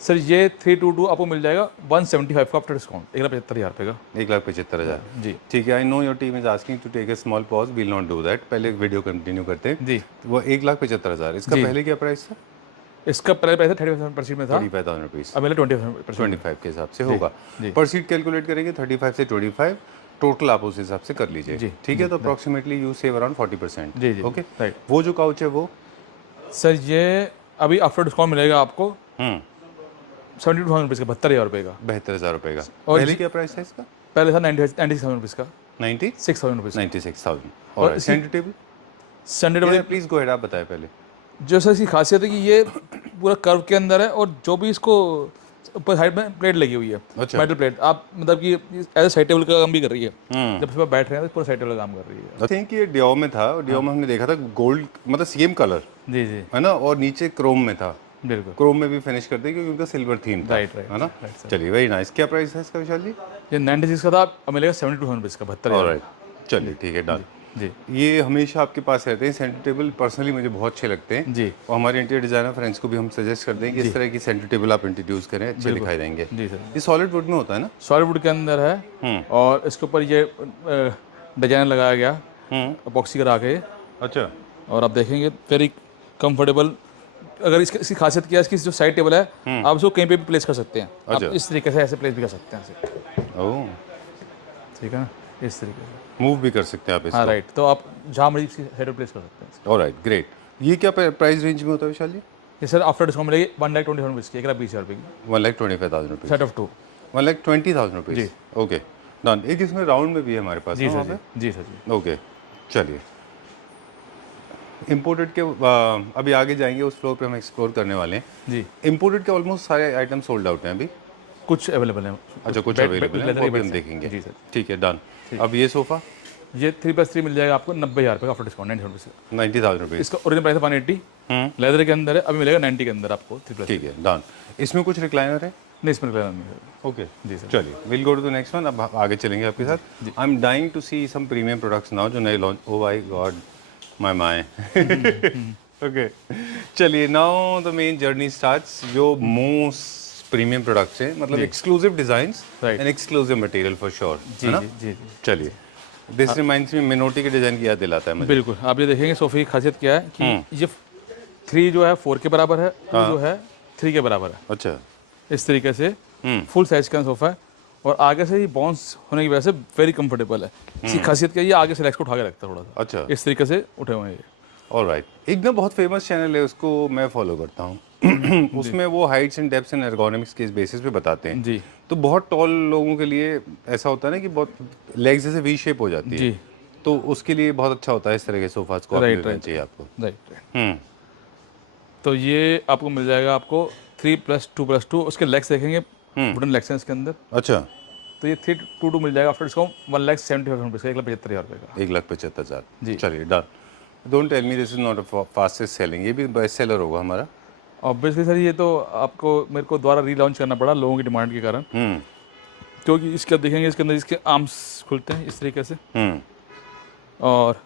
सर ये 322 आपको मिल जाएगा 175 का आफ्टर डिस्काउंट, 1,75,000 रुपये का। 1,75,000 जी ठीक है। I know your team is asking to take a small pause, will not do that. पहले वीडियो कंटिन्यू करते हैं। जी, वो 1,75,000, इसका पहले क्या प्राइस था? इसका प्राइस है 35,000 पर सीट में था, 35,000 रुपीज़, अब मिला 20,000 25 के हिसाब से होगा। जी। पर सीट कैलकुलेट करेंगे 35 से 25, टोटल आप उस हिसाब से कर लीजिए। जी, ठीक है, तो अप्रॉक्सीमेटली यू सेव अराउंड 40%। जी, जी, ओके, राइट। वो जो काउच है वो सर ये अभी आफ्टर डिस्काउंट मिलेगा आपको 72,000 रुपीज़ का, 72,000 रुपये का। 72,000 रुपये का। और पहले क्या प्राइस है इसका? पहले था 96,000 रुपीज़ का, 96,000 रुपीज़। 96,000। और और इसी- centre table Sunday please go head, आप बताएं पहले। जो सर इसकी खासियत है कि ये पूरा कर्व के अंदर है, और जो भी इसको ऊपर साइड में प्लेट लगी हुई है, अच्छा। मेटल प्लेट, आप मतलब कि एज ए साइड टेबल का काम भी कर रही है। जब सुबह बैठ रहे हैं तो पूरा साइड टेबल का काम कर रही है। आई थिंक ये डियो में था, डियो में हमने देखा था गोल्ड, मतलब सेम कलर जी जी, है ना, और नीचे क्रोम में था। बिल्कुल, क्रोम में भी फिनिश कर दी क्योंकि उनका सिल्वर थीम था, राइट है ना। Right sir. चलिए, वेरी नाइस। क्या प्राइस है इसका विशाल जी? ये 96 का था, अब मिलेगा 72,000 रुपीज़ का, 72,000। ऑलराइट, चलिए ठीक है, डन। जी ये हमेशा आपके पास रहते हैं सेंटर टेबल, पर्सनली मुझे बहुत अच्छे लगते हैं। जी और हमारे इंटीरियर डिजाइनर फ्रेंड्स को भी हम सजेस्ट करते हैं कि इस तरह की सेंटर टेबल आप इंट्रोड्यूस करें, अच्छे दिखाई देंगे। जी सर, ये सॉलिड वुड में होता है ना? सॉलिड वुड के अंदर है, और इसके ऊपर ये डिजाइन लगाया गया अपॉक्सी करा के, अच्छा, और आप देखेंगे वेरी कंफर्टेबल। अगर इसकी खासियत क्या है, इसकी जो साइड टेबल है, आप इसको कहीं पे भी प्लेस कर सकते हैं। आप अच्छा। इस तरीके से ऐसे प्लेस भी कर सकते हैं ऐसे, ओह, ठीक है ना, इस तरीके से। मूव भी कर सकते हैं आप इसको। हाँ राइट, तो आप जहाँ मर्जी इसकी साइड प्लेस कर सकते हैं। Alright, great. ये क्या प्राइस रेंज में होता है विशाल जी? ये सर आफ्टर डिस्काउंट मिलेगी 1,20,000 रुपीज़ की, 1,20,000 रुपये की, 1,25,000 रुपीज़, सेट ऑफ 2। 1,20,000 रुपीज़। जी। Okay, done. एक इसमें राउंड में भी है हमारे पास जी ना सर वहाँ जी, जी सर जी। पे? ओके, चलिए। इम्पोर्टेड के अभी आगे जाएंगे, उस फ्लोर पे हम एक्सप्लोर करने वाले हैं। जी, इम्पोर्टेड के ऑलमोस्ट सारे आइटम सोल्ड आउट हैं अभी। कुछ अवेलेबल है। अच्छा, कुछ बेड- अवेलेबल है, लेदर वो के भी हम बेड्स हैं। देखेंगे। जी सर। ठीक है, डन। अब ये सोफ़ा ये 3+3 मिल जाएगा आपको 90,000 रुपये का आफ्टर डिस्काउंट, 90,000 रुपीज़ का। 90,000 रुपीज़। इसका ओरिजिनल प्राइस है 180, लेदर के अंदर है, अभी मिलेगा 90 के अंदर आपको 3+3। ठीक है, डन। इसमें कुछ रिक्लाइनर है? नहीं, इसमें निकला नहीं है। ओके जी सर। चलिए, will go to the next one. अब आगे चलेंगे आपके साथ। I am dying to see some premium products now जो नए लॉन्च। Oh my God, my okay, चलिए, now the main journey starts. जो मोस्ट प्रीमियम प्रोडक्ट्स हैं, मतलब exclusive designs Right. And exclusive material for sure, जी है ना? जी जी जी, चलिए, दिस रिमाइंड्स मी मिनोटी के डिजाइन की याद दिलाता है मुझे। बिल्कुल। आप ये देखेंगे सोफे की खासियत क्या है कि ये 3 जो है 4 के बराबर है, 2 जो है 3 के बराबर है। अच्छा, इस तरीके से फुल साइज का सोफा है, और आगे से ही बाउंस होने की वजह से वेरी कंफर्टेबल है। इसकी खासियत क्या है, ये आगे से लेग्स को उठा के रखता है थोड़ा सा, अच्छा, इस तरीके से उठे हुए हैं ये। ऑलराइट। एक ना बहुत फेमस चैनल है, उसको मैं फॉलो करता हूँ। उसमें वो Heights and depths and ergonomics के बेसिस पे बताते हैं। जी तो बहुत टॉल लोगों के लिए ऐसा होता है ना कि बहुत लेग्स जैसे वी शेप हो जाती है, जी, तो उसके लिए बहुत अच्छा होता है इस तरह के सोफाज को Right, लेना right. चाहिए आपको। राइट। तो ये आपको मिल जाएगा आपको 3+2+2, उसके लेग्स देखेंगे वुडन लेग्स हैं इसके अंदर। अच्छा, तो ये 322 मिल जाएगा आफ्टर डिस्काउंट 1,75,000 रुपये का, 1,75,000 रुपये का। 1,75,000। जी। चलिए, done. Don't tell me this is not a fastest selling, ये भी बेस्ट सेलर होगा हमारा। ऑब्वियसली सर, ये तो आपको मेरे को दोबारा रीलॉन्च करना पड़ा लोगों की डिमांड के कारण, क्योंकि इसके आप देखेंगे इसके अंदर इसके आर्म्स खुलते हैं इस तरीके से, और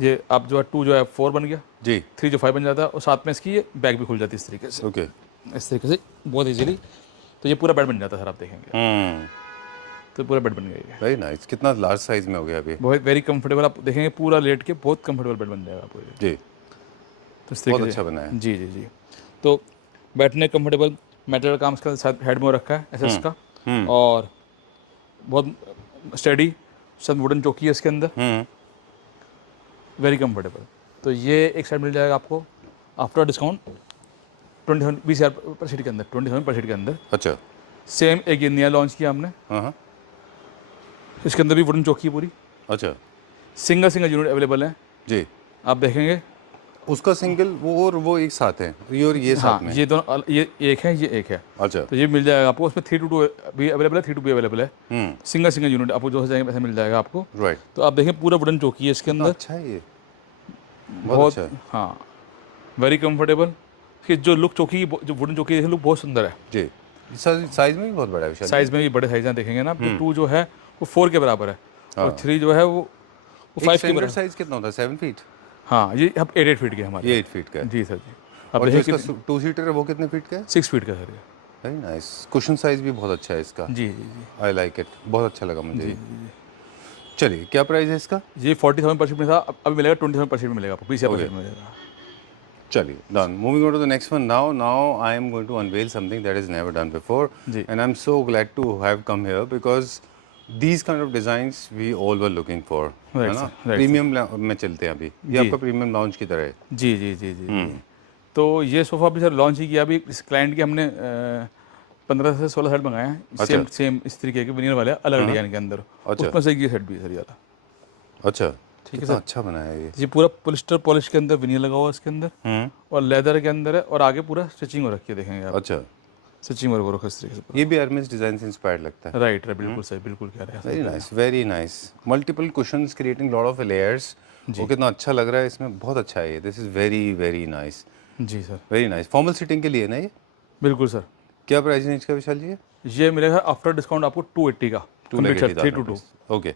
ये आप जो है 2 जो है 4 बन गया, जी, 3 जो 5 बन जाता है, और साथ में इसकी ये बैग भी खुल जाती है इस तरीके से, ओके। इस तरीके से बहुत इजीली। तो ये पूरा बेड बन जाता है सर, आप देखेंगे तो पूरा बेड बन गया ये। Very nice. कितना लार्ज साइज में हो गया अभी? बहुत वेरी कंफर्टेबल, आप देखेंगे पूरा लेट के बहुत कंफर्टेबल बेड बन जाएगा आपको ये। जी, तो इस तरीके बहुत से अच्छा बना है। जी जी जी। तो बैठने कंफर्टेबल, मेटल काम इसका साथ हेड में रखा है एसएस का, और बहुत स्टडी, सब वुडन चौकी है इसके अंदर, वेरी कंफर्टेबल। तो ये एक साइड मिल जाएगा आपको आफ्टर डिस्काउंट 20,000 पर सीट के अंदर, 20,000 पर सीट के अंदर। अच्छा, सेम एक ये नया लॉन्च किया हमने, हाँ, इसके अंदर भी वुडन चौकी है पूरी, अच्छा, सिंगल यूनिट अवेलेबल है, जी। आप देखेंगे। उसका सिंगल वो और वो एक साथ है, ये और ये हाँ, साथ में? ये दोनों ये एक है, ये एक है। अच्छा, तो ये मिल जाएगा आपको, उसमें 322 भी अवेलेबल है, 322 भी अवेलेबल है। सिंगल यूनिट आपको जो जाएंगे वैसे मिल जाएगा आपको। राइट। तो आप देखें पूरा वुडन चौकी है इसके अंदर, अच्छा है ये, बहुत अच्छा है। हाँ, वेरी कंफर्टेबल। कि जो लुक चौकी की, जो वुडन चौकी है लुक बहुत सुंदर है। जी, साइज में भी बहुत बड़ा है विशाल। साइज में भी बड़े साइज देखेंगे ना, 2 जो है वो 4 के बराबर है, और 3 जो है वो 5 के बराबर। साइज कितना होता है? 7 फीट? हाँ, ये अब 8 फीट के हमारे। ये 8 फीट का है। जी सर जी। अब और जो देखिए इसका 2 सीटर है वो कितने फीट का है? 6 फीट का सर ये। Very nice. कुशन साइज भी बहुत अच्छा है इसका। जी जी जी आई लाइक इट, बहुत अच्छा लगा मुझे ये। चलिए, क्या प्राइस है इसका? ये 40,000 पर सीट में था, अब अभी मिलेगा 20,000 पर सीट में मिलेगा आपको, 20,000 पर सीट में मिलेगा। चलिए, done. Moving on to the next one now. Now I am going to unveil something that is never done before, जी. and I'm so glad to have come here because these kind of designs we all were looking for. है Right, ना? sir. Right, premium में चलते हैं अभी. ये जी. आपका premium lounge की तरह है. जी जी जी जी जी। तो ये सोफ़ा भी सर लॉन्च ही किया अभी इस क्लाइंट के हमने 15 से 16 सेट मंगाए हैं अच्छा। सेम इस तरीके के विनियर वाले अलग डिजाइन के अंदर। अच्छा। उसमें से ये सेट भी है सर ये वाला। अच्छा. ठीक है कितना सर। अच्छा बनाया है ये. ये पूरा पोलिस्टर पॉलिश के अंदर विनियर लगा हुआ है इसके अंदर और लेदर के अंदर है और आगे पूरा स्टिचिंग हो रखी है देखेंगे आप। अच्छा. स्टिचिंग वर्क हो रखा है इस तरीके से। ये भी हरमेस डिजाइन से इंस्पायर्ड लगता है. राइट राइट बिल्कुल सही बिल्कुल कह रहे हैं। Very nice, very nice. Multiple cushions creating lot of layers. वो कितना अच्छा लग रहा है इसमें. बहुत अच्छा है ये. This is very very nice. जी sir very nice. Formal sitting के लिए ना ये. बिल्कुल सर। क्या प्राइस रेंज का विशाल जी? ये मिलेगा आफ्टर डिस्काउंट आपको 280 का। 322 okay,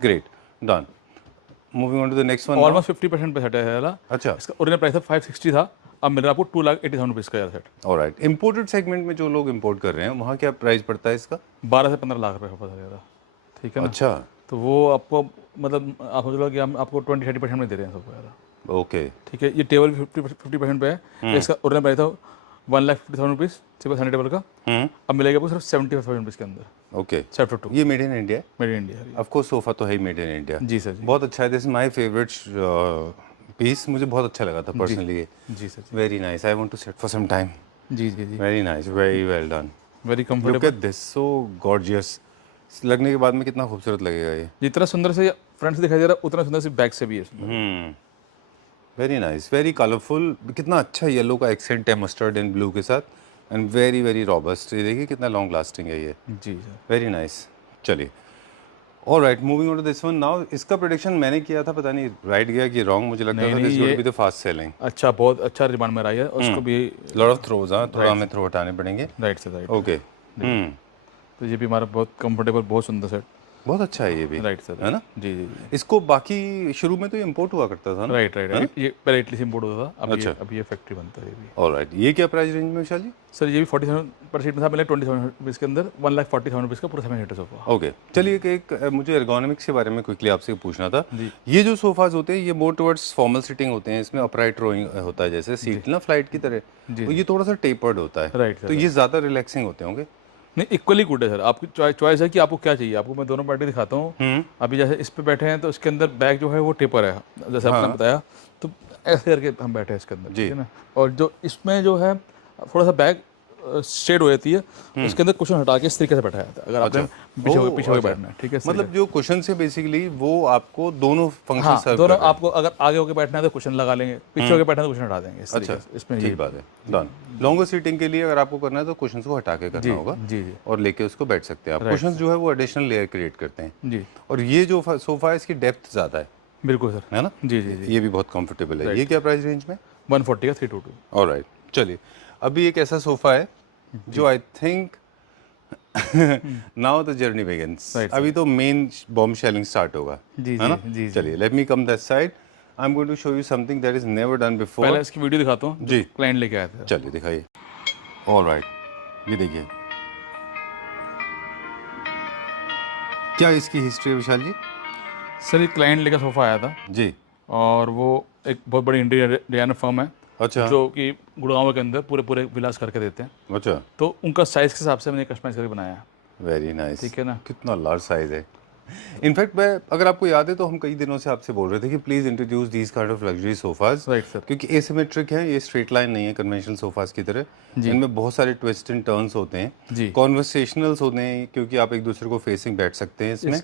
great, done. Moving on to the next one. Almost 50% पे सेट है ये वाला। अच्छा. इसका ओरिजिनल प्राइस था 560 था, अब मिल रहा है आपको 2,80,000 रुपीज़ का सेट। ऑलराइट. इंपोर्टेड सेगमेंट में जो लोग इंपोर्ट कर रहे हैं वहाँ क्या प्राइस पड़ता है इसका? 12 से 15 लाख रुपए का पता चला। ठीक है ना? अच्छा. तो वो आपको मतलब आप समझ लो कि हम आपको 20-30% में दे रहे हैं सबको ज़्यादा। ओके. ठीक है, ये टेबल भी 50% पे है। तो इसका ओरिजिनल प्राइस था 1,50,000 रुपीज़ सिर्फ सेंटर टेबल का, अब मिलेगा आपको सिर्फ 75,000 रुपीज़ के अंदर। ओके. 72 ये मेड इन इंडिया है? Made in India. Of course sofa तो है ही मेड इन इंडिया. जी सर जी। बहुत अच्छा है. This is my favourite piece. मुझे बहुत अच्छा लगा था पर्सनली ये. जी सर जी। Very nice. I want to sit for some time. जी जी जी। Very nice, very well done. Very look comfortable. At this, so gorgeous. लगने के बाद में कितना खूबसूरत लगेगा ये. जितना सुंदर से फ्रंट से दिखाई दे रहा है उतना सुंदर से बैक से भी है। Very nice, very colourful. कितना अच्छा येलो का एक्सेंट है मस्टर्ड एंड ब्लू के साथ. And very very robust. ये देखिए कितना लॉन्ग लास्टिंग है ये. जी सर। Very nice. चलिए, alright, moving on to this one now. इसका प्रेडिक्शन मैंने किया था, पता नहीं राइट गया कि रॉन्ग. मुझे लगता था this would be the fast selling. अच्छा, बहुत अच्छा डिमांड में रहा है उसको भी। Lot of throws. हाँ, थोड़ा हमें थ्रो हटाने पड़ेंगे. राइट से राइट। ओके. तो ये भी हमारा बहुत कंफर्टेबल बहुत सुंदर सेट। बहुत अच्छा है ये भी. राइट सर, है ना? जी जी जी। इसको बाकी शुरू में तो ये इंपोर्ट हुआ करता था ना? Right right. ये पहले इटली से इंपोर्ट होता था, अब ये फैक्ट्री बनता है ये भी। ऑलराइट. ये क्या प्राइस रेंज में विशाल जी? सर ये भी 40,000 पर सीट में था, मिले 20,000 रुपीज़ के अंदर 1,40,000 रुपीज़ का पूरा 7 सीटर सोफा। ओके. चलिए, एक मुझे एर्गोनॉमिक्स के बारे में क्विकली आपसे पूछना था. ये जो सोफाज होते हैं ये मोर टुवर्ड्स फॉर्मल सिटिंग होते हैं. इसमें अपराइट रोइंग होता है जैसे सीट ना फ्लाइट की तरह. तो ये थोड़ा सा टेपर्ड होता है. राइट तो ये ज़्यादा रिलैक्सिंग होते होंगे. नहीं, इक्वली गुड है सर. आपकी चॉइस है कि आपको क्या चाहिए. आपको मैं दोनों पार्टी दिखाता हूँ. अभी जैसे इस पे बैठे हैं तो इसके अंदर बैग जो है वो टेपर है, जैसे आपने बताया. तो ऐसे करके हम बैठे हैं इसके अंदर, ठीक है ना. और जो इसमें जो है थोड़ा सा बैग स्ट्रेट हो जाती है, उसके अंदर कुशन हटा के इस तरीके से बैठाया जाता है अगर आपने पीछे होकर बैठना है. ठीक है, मतलब जो कुशन से बेसिकली वो आपको दोनों फंक्शन सर्व दोनों. आपको अगर आगे होकर बैठना है तो कुशन लगा लेंगे, पीछे होकर बैठना है तो कुशन हटा देंगे. अच्छा, इसमें ठीक बात है. डन. लॉन्गर सीटिंग के लिए अगर आपको करना है तो कुशन को हटा के करना होगा. जी जी. और लेके उसको बैठ सकते हैं आप. कुशन जो है वो एडिशनल लेयर क्रिएट करते हैं. जी. और ये जो सोफा है इसकी डेप्थ ज़्यादा है. बिल्कुल सर, है ना? जी जी जी. ये भी बहुत कंफर्टेबल है. ये क्या प्राइस रेंज में? 140 का 322. ऑलराइट. चलिए, अभी एक ऐसा सोफा है जो I think now the journey begins. अभी तो मेन बॉम्ब शेलिंग स्टार्ट होगा. जी है ना? जी. चलिए, let me come that side. I am going to show you something that is never done before. पहले इसकी वीडियो दिखाता हूँ जी. क्लाइंट लेके आया था. चलिए दिखाइए. ऑलराइट, ये देखिए क्या इसकी हिस्ट्री है विशाल जी? सर ये क्लाइंट लेकर सोफा आया था जी. और वो एक बहुत बड़ी इंटीरियर डिजाइनर फर्म है. अच्छा. जो कि गुड़गांव के अंदर पूरे विलास करके देते हैं. अच्छा. तो उनका साइज के हिसाब से मैंने कस्टमाइज करके बनाया है. Very nice. ठीक है ना? कितना लार्ज साइज है. इनफैक्ट मैं, अगर आपको याद है तो हम कई दिनों से आपसे बोल रहे थे कि please introduce these kind of luxury sofas. Right sir. क्योंकि एसिमेट्रिक है, ये स्ट्रेट लाइन नहीं है कन्वेंशनल सोफाज की तरह. इनमें बहुत सारे ट्विस्ट एंड टर्न्स होते हैं. जी. कॉन्वर्सेशनल्स होते हैं क्योंकि आप एक दूसरे को फेसिंग बैठ सकते हैं इसमें.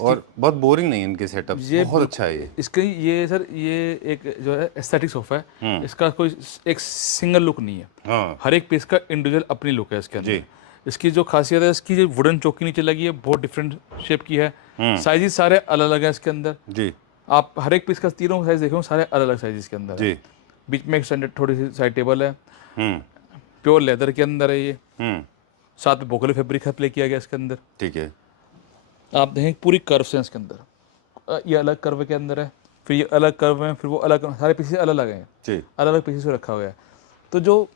और बहुत बोरिंग नहीं है इनके सेटअप. बहुत अच्छा है ये. इसका ये सर ये एक जो है एस्थेटिक सोफा है. इसका कोई एक सिंगल लुक नहीं है. हाँ. हर एक पीस का इंडिविजुअल अपनी लुक है इसके अंदर. इसकी जो खासियत है, इसकी जो वुडन चौकी नीचे लगी है बहुत डिफरेंट शेप की है. साइजेस सारे अलग अलग है इसके अंदर. जी. आप हर एक पीस का तीनों साइज देखो, सारे अलग अलग साइजेस के अंदर. जी. बीच में एक स्टैंडर्ड थोड़ी सी साइड टेबल है. प्योर लेदर के अंदर है ये. साथ में बोगले फैब्रिक अप्लाई किया गया इसके अंदर. ठीक है. आप देखें पूरी कर्व्स हैं इसके अंदर. ये अलग कर्व के अंदर है, फिर ये अलग कर्व है, फिर वो अलग, सारे पीसेस अलग अलग हैं. जी. अलग अलग पीसेस में रखा हुआ है. तो जो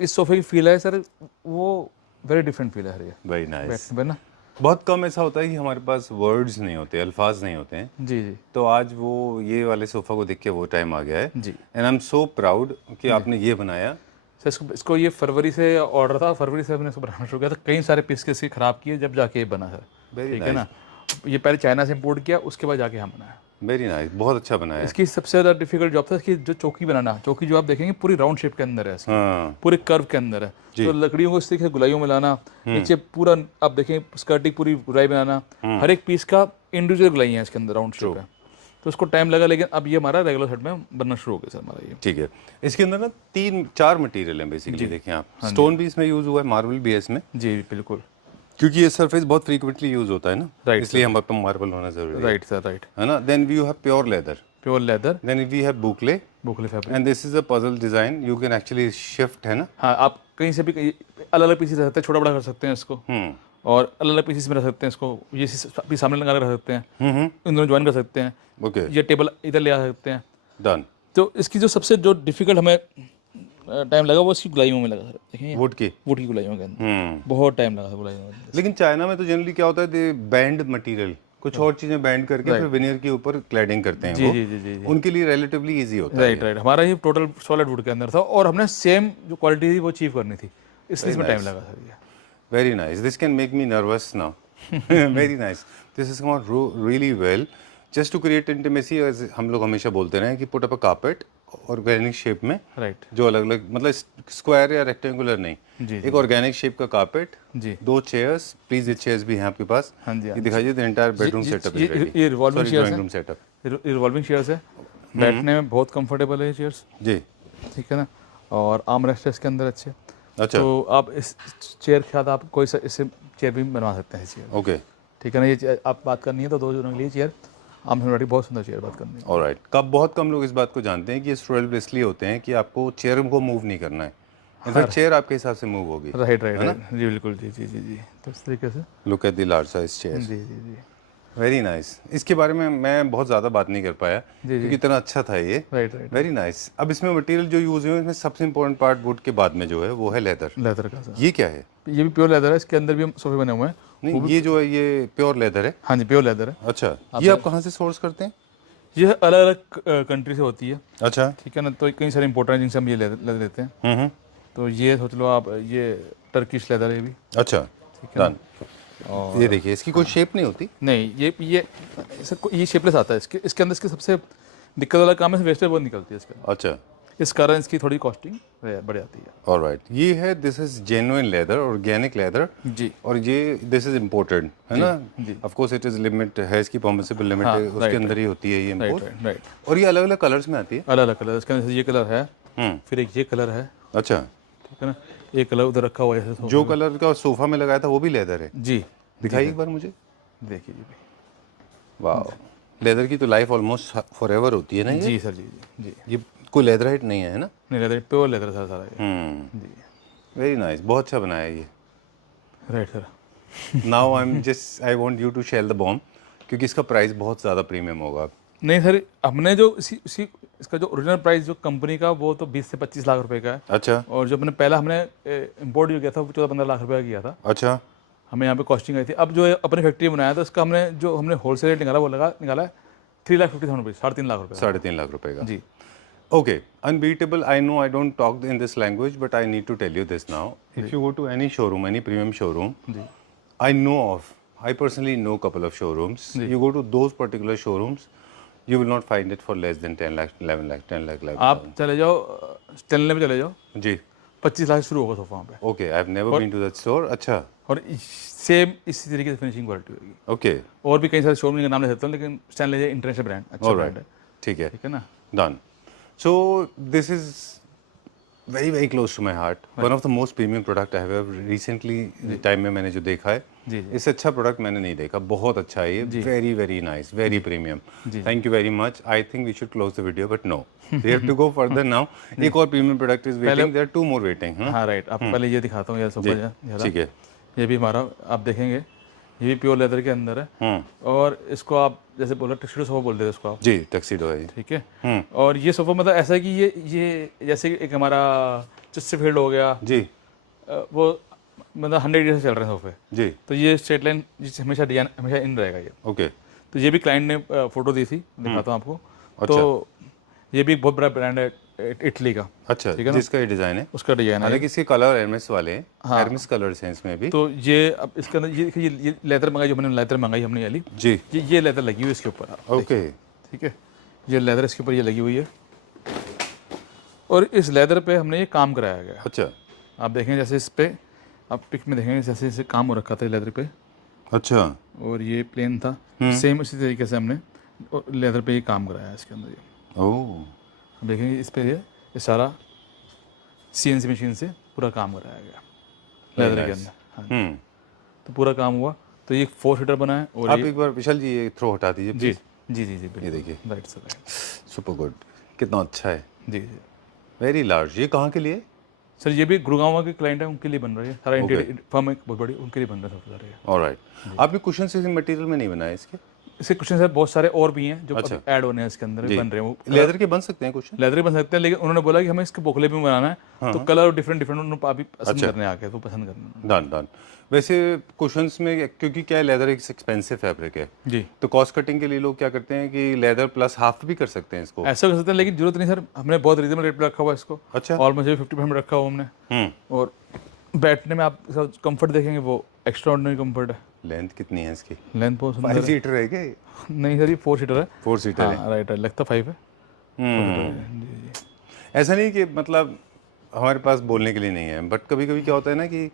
इस सोफे की फील है सर वो वेरी डिफरेंट फील है. ये वेरी नाइस है ना. बहुत कम ऐसा होता है कि हमारे पास वर्ड्स नहीं होते, अल्फाज नहीं होते हैं। जी जी तो आज वो ये वाले सोफ़ा को देख के वो टाइम आ गया है। जी। And I am so proud कि आपने ये बनाया। सर इसको ये फरवरी से ऑर्डर था, फरवरी से हमने इसको बनाना शुरू किया था, कई सारे पीस के इसके ख़राब किए जब जाके ये बना सर। वेरी ठीक है नाइस, ना, ये पहले चाइना से इंपोर्ट किया, उसके बाद जाके हम बनाया। वेरी नाइस, बहुत अच्छा बनाया है। इसकी सबसे ज़्यादा डिफिकल्ट जॉब था इसकी जो चौकी बनाना। चौकी जो आप देखेंगे पूरी राउंड शेप के अंदर है इसकी, हाँ पूरे कर्व के अंदर है। तो लकड़ियों को इस तरीके से गुलाइयों में लाना, नीचे पूरा आप देखें स्कर्ट की पूरी गुलाई बनाना, हर एक पीस का इंडिविजुअल गुलाई है इसके अंदर, राउंड शेप है। तो उसको टाइम लगा, लेकिन अब ये हमारा रेगुलर सेट में बनना शुरू हो गया सर हमारा ये। ठीक है। इसके अंदर ना 3-4 मटेरियल हैं बेसिकली, देखें आप। स्टोन भी इसमें यूज़ हुआ है, मार्बल भी है इसमें, जी बिल्कुल। क्योंकि ये सरफेस बहुत फ्रीक्वेंटली यूज़ होता है ना, Right, इसलिए हम पर मार्बल होना ज़रूरी है। Right sir, right. है ना। Then we have pure leather, pure leather, then we have boucle, boucle fabric. And this is a puzzle design, you can actually shift, है ना। हाँ, आप कहीं से भी अलग अलग पीसेस रख सकते हैं, छोटा बड़ा कर सकते हैं इसको, और अलग अलग पीसेस में रख सकते हैं इसको। ये पीस सामने लगा कर रख सकते हैं, इन दोनों ज्वाइन कर सकते हैं। ओके, ये टेबल इधर ले आ सकते हैं। डन। तो इसकी जो सबसे जो डिफिकल्ट हमें टाइम लगा वो इसकी गुलाइयों में लगा सर। देखिए वुड की। वुड की गुलाइयों के अंदर बहुत टाइम लगा था गुलाइयों में। लेकिन चाइना में तो जनरली क्या होता है, दे बैंड मटेरियल, कुछ और चीजें बैंड करके फिर विनियर के ऊपर क्लैडिंग करते हैं। जी वो जी जी जी। उनके लिए रिलेटिवली इजी होता है। Right right. हमारा ये टोटल सॉलिड वुड के अंदर था, और हमने सेम जो क्वालिटी थी वो अचीव करनी थी, इसलिए इसमें टाइम लगा सर ये। Very nice, this can make me nervous now. Very nice, this is come out really well. Just to create intimacy, हम लोग हमेशा बोलते रहे कि put up a carpet organic shape में, राइट जो अलग अलग, मतलब स्क्वायर या रेक्टेंगुलर नहीं, जी एक ऑर्गेनिक शेप का कार्पेट, जी। 2 चेयर्स, प्लीज ये चेयर्स भी हैं आपके पास। हाँ जी, हाँ ये दिखाइए, the entire bedroom setup is ready. ये revolving chairs drawing room setup. है, रिवॉल्विंग चेयर्स है, बैठने में बहुत कंफर्टेबल है ये चेयर्स। जी, ठीक है ना, और आर्म रेस्ट है इसके अंदर अच्छे। अच्छा, तो आप इस चेयर के साथ आप कोई सा इससे चेयर भी बनवा सकते हैं चेयर। ओके, ठीक है ना, ये आप बात करनी है तो 2 जनों के लिए चेयर, आम सामने बहुत सुंदर चेयर बात करनी है। ऑलराइट। कब बहुत कम लोग इस बात को जानते हैं कि ये स्ट्रोल इसलिए होते हैं कि आपको चेयर को मूव नहीं करना है, इनफैक्ट चेयर आपके हिसाब से मूव होगी। राइट राइट राइट, जी बिल्कुल, जी जी जी जी। तो इस तरीके से look at the large size chair, जी जी जी। Very nice. इसके बारे में मैं बहुत ज़्यादा बात नहीं कर पाया क्योंकि इतना अच्छा था ये। Right right, very nice. अब इसमें मटेरियल जो यूज़ हुए हैं, इसमें सबसे इंपॉर्टेंट पार्ट वुड के बाद में जो है वो है लेदर। लेदर का सर, ये क्या है? ये भी प्योर लेदर है, इसके अंदर भी हम सोफे बने हुए हैं। नहीं, ये जो है ये प्योर लेदर है। हाँ जी, प्योर लेदर है। अच्छा, ये आप कहाँ से सोर्स करते हैं? ये अलग अलग कंट्री से होती है। अच्छा, ठीक है ना, तो कई सारे इंपोर्टेंट जिनसे हम ये लेदर लेते हैं। तो ये सोच लो आप, ये टर्किश लेदर है ये भी। अच्छा, डन। और ये देखिए, इसकी कोई शेप नहीं होती। नहीं, ये शेपलेस आता है। इसके अंदर इसके सबसे दिक्कत वाला काम है, वेस्टेज बहुत निकलती है इसके अंदर, अच्छा, इस कारण इसकी थोड़ी कॉस्टिंग बढ़ जाती है। ऑलराइट। ये है, this is genuine leather, organic leather. जी और ये दिस इज इम्पोर्टेड, है ना। जी। Of course it is limit है, इसकी परमिसिबल लिमिट हाँ, है, उसके right, अंदर ही होती है ये राइट इम्पोर्ट। Right right. और ये अलग अलग कलर्स में आती है। अलग अलग कलर, इसके अंदर ये कलर है, हम्म, फिर एक ये कलर है। अच्छा। ठीक है ना, एक कलर उधर रखा हुआ है ऐसे जो कलर का सोफा में लगाया था वो भी लेदर है। जी, दिखाइए एक बार मुझे। देखिए जी वाह, लेदर की तो लाइफ ऑलमोस्ट फॉरएवर होती है ना ये। जी सर, जी जी जी। ये कोई लेदराइट नहीं है ना। नहीं, लेदर प्योर लेदर सर सारा ये। जी वेरी नाइस, बहुत अच्छा बनाया ये। Right sir. Now I am just, I want you to shell the bomb, क्योंकि इसका प्राइस बहुत ज़्यादा प्रीमियम होगा। नहीं सर, हमने जो इसका जो ओरिजिनल प्राइस जो कंपनी का वो तो 20 से 25 लाख रुपए का है। अच्छा, और जो हमने पहला हमने इम्पोर्ट जो किया था वो 14-15 लाख रुपए का किया था। अच्छा, हमें यहाँ पे कॉस्टिंग आई थी। अब जो अपनी फैक्ट्री में बनाया था उसका हमने होलसेल रेट निकाला, वो निकाला है 3,50,000 रुपये, 3.5 लाख रुपये। 3.5 लाख रुपए का। जी Okay, unbeatable. I know I don't talk in this language, but I need to tell you this now. If you go to any showroom, any premium showroom, ji I personally know a couple of showrooms. You go to those particular showrooms, you will not find it for less than 10 lakh, 11 lakh, 10 lakh, 11 आप चले जाओ Stanley में चले जाओ, जी, 25 लाख शुरू होगा sofa वहाँ पे। okay, I've never been to that store. अच्छा, और सेम इसी तरीके से फिनिशिंग क्वालिटी होगी। okay, और भी कई सारे शोरूम का नाम ले सकता हूँ, लेकिन स्टेनले इंटरनेशनल ब्रांड, अच्छा all ब्रांड right, है। ठीक है, ठीक है ना। done. So this is very close to my heart. One of the most premium product I have ever recently time में मैंने जो देखा है, जी इससे अच्छा प्रोडक्ट मैंने नहीं देखा। बहुत अच्छा है ये, very nice, very premium. Thank you very much. I think we should close the video, but no, we have to go further now. एक और premium product is waiting, there are 2 more waiting. हाँ right, आपको पहले ये दिखाता हूँ यार sofa जरा। ठीक है। ये भी हमारा आप देखेंगे, ये भी प्योर लेदर के अंदर है। और इसको आप जैसे बोला टक्सीडो सोफा बोलते थे इसको आप। जी, टक्सीडो है। ठीक है। और ये सोफा मतलब ऐसा है कि ये जैसे एक हमारा चेस्टरफील्ड हो गया जी, वो मतलब 100 ईयर से चल रहे हैं सोफे। जी। तो ये स्ट्रेट लाइन जिससे हमेशा डिजाइन हमेशा इन रहेगा ये। ओके। तो ये भी क्लाइंट ने फोटो दी थी, दिखाता हूँ आपको। अच्छा। तो ये भी एक बहुत बड़ा ब्रांड है इटली का। अच्छा, ठीक है ना? जिसका ये डिज़ाइन है। उसका डिजाइन है। हालांकि इसके कलर एरमेस वाले हैं। हाँ। एरमेस कलर्स हैं इसमें भी। तो ये अब इसके अंदर ये देखिए, ये लेदर मंगाई, जो हमने लेदर मंगाई हमने वाली, जी। ये लेदर लगी हुई है इसके ऊपर, आप देखिए। ओके। ठीक है, ये लेदर इसके ऊपर ये लगी हुई है, और इस लेदर पे हमने ये काम कराया गया। अच्छा। आप देखें जैसे इस पे, आप पिक में देखेंगे जैसे इसे काम हो रखा था लेदर पे, अच्छा। और ये प्लेन था, सेम इसी तरीके से हमने लेदर पे ये काम कराया है इसके अंदर। ये ओह। आप देखेंगे इस पे ये सारा CNC मशीन से पूरा काम कराया गया लेदर के अंदर। हाँ, तो पूरा काम हुआ। तो ये 4 सीटर बना है। और आप ये एक बार विशाल जी ये थ्रो हटा दीजिए जी प्लीज। जी जी जी बिल्कुल। ये देखिए। Right sir, right. Super good. कितना अच्छा है। जी जी वेरी लार्ज। ये कहाँ के लिए? सर, ये भी गुड़गांव के क्लाइंट है, उनके लिए बन रही है सारा। इंटीरियर फर्म है बहुत बड़ी, उनके लिए बन रहा है सब सारे। ऑलराइट। आपने कुशन से मटेरियल में नहीं बनाया इसके? इसके क्वेश्चन सर बहुत सारे और भी हैं जो अच्छा। ऐड होने हैं इसके अंदर, जी। बन रहे हैं वो। लेदर के बन सकते हैं कुशन? लेदर ही बन सकते हैं, लेकिन उन्होंने बोला कि हमें इसके बोखले भी बनाना है, तो कलर डिफरेंट डिफरेंट उन्होंने अभी पसंद करने आके तो पसंद करना। Done done. वैसे कुशंस में क्योंकि क्या है, लेदर एक एक्सपेंसिव फैब्रिक है, जी, तो कॉस्ट कटिंग के लिए लोग क्या करते हैं कि लेदर प्लस हाफ भी कर सकते हैं इसको। ऐसा कर सकते हैं, लेकिन जरूरत नहीं सर। हमने बहुत रीजनेबल रेट पे रखा हुआ है इसको। अच्छा। ऑलमोस्ट 50% रखा हुआ हमने। और बैठने में आप कंफर्ट देखेंगे, वो एक्स्ट्रा ऑर्डिनरी कंफर्ट है। लेंथ कितनी है इसकी? लेंथ बहुत सुंदर 5 है। सीटर है क्या? नहीं सर, ये 4 सीटर है। 4 सीटर है। हाँ राइट राइट, लगता 5 है। ऐसा नहीं कि मतलब हमारे पास बोलने के लिए नहीं है, बट कभी कभी क्या होता है ना कि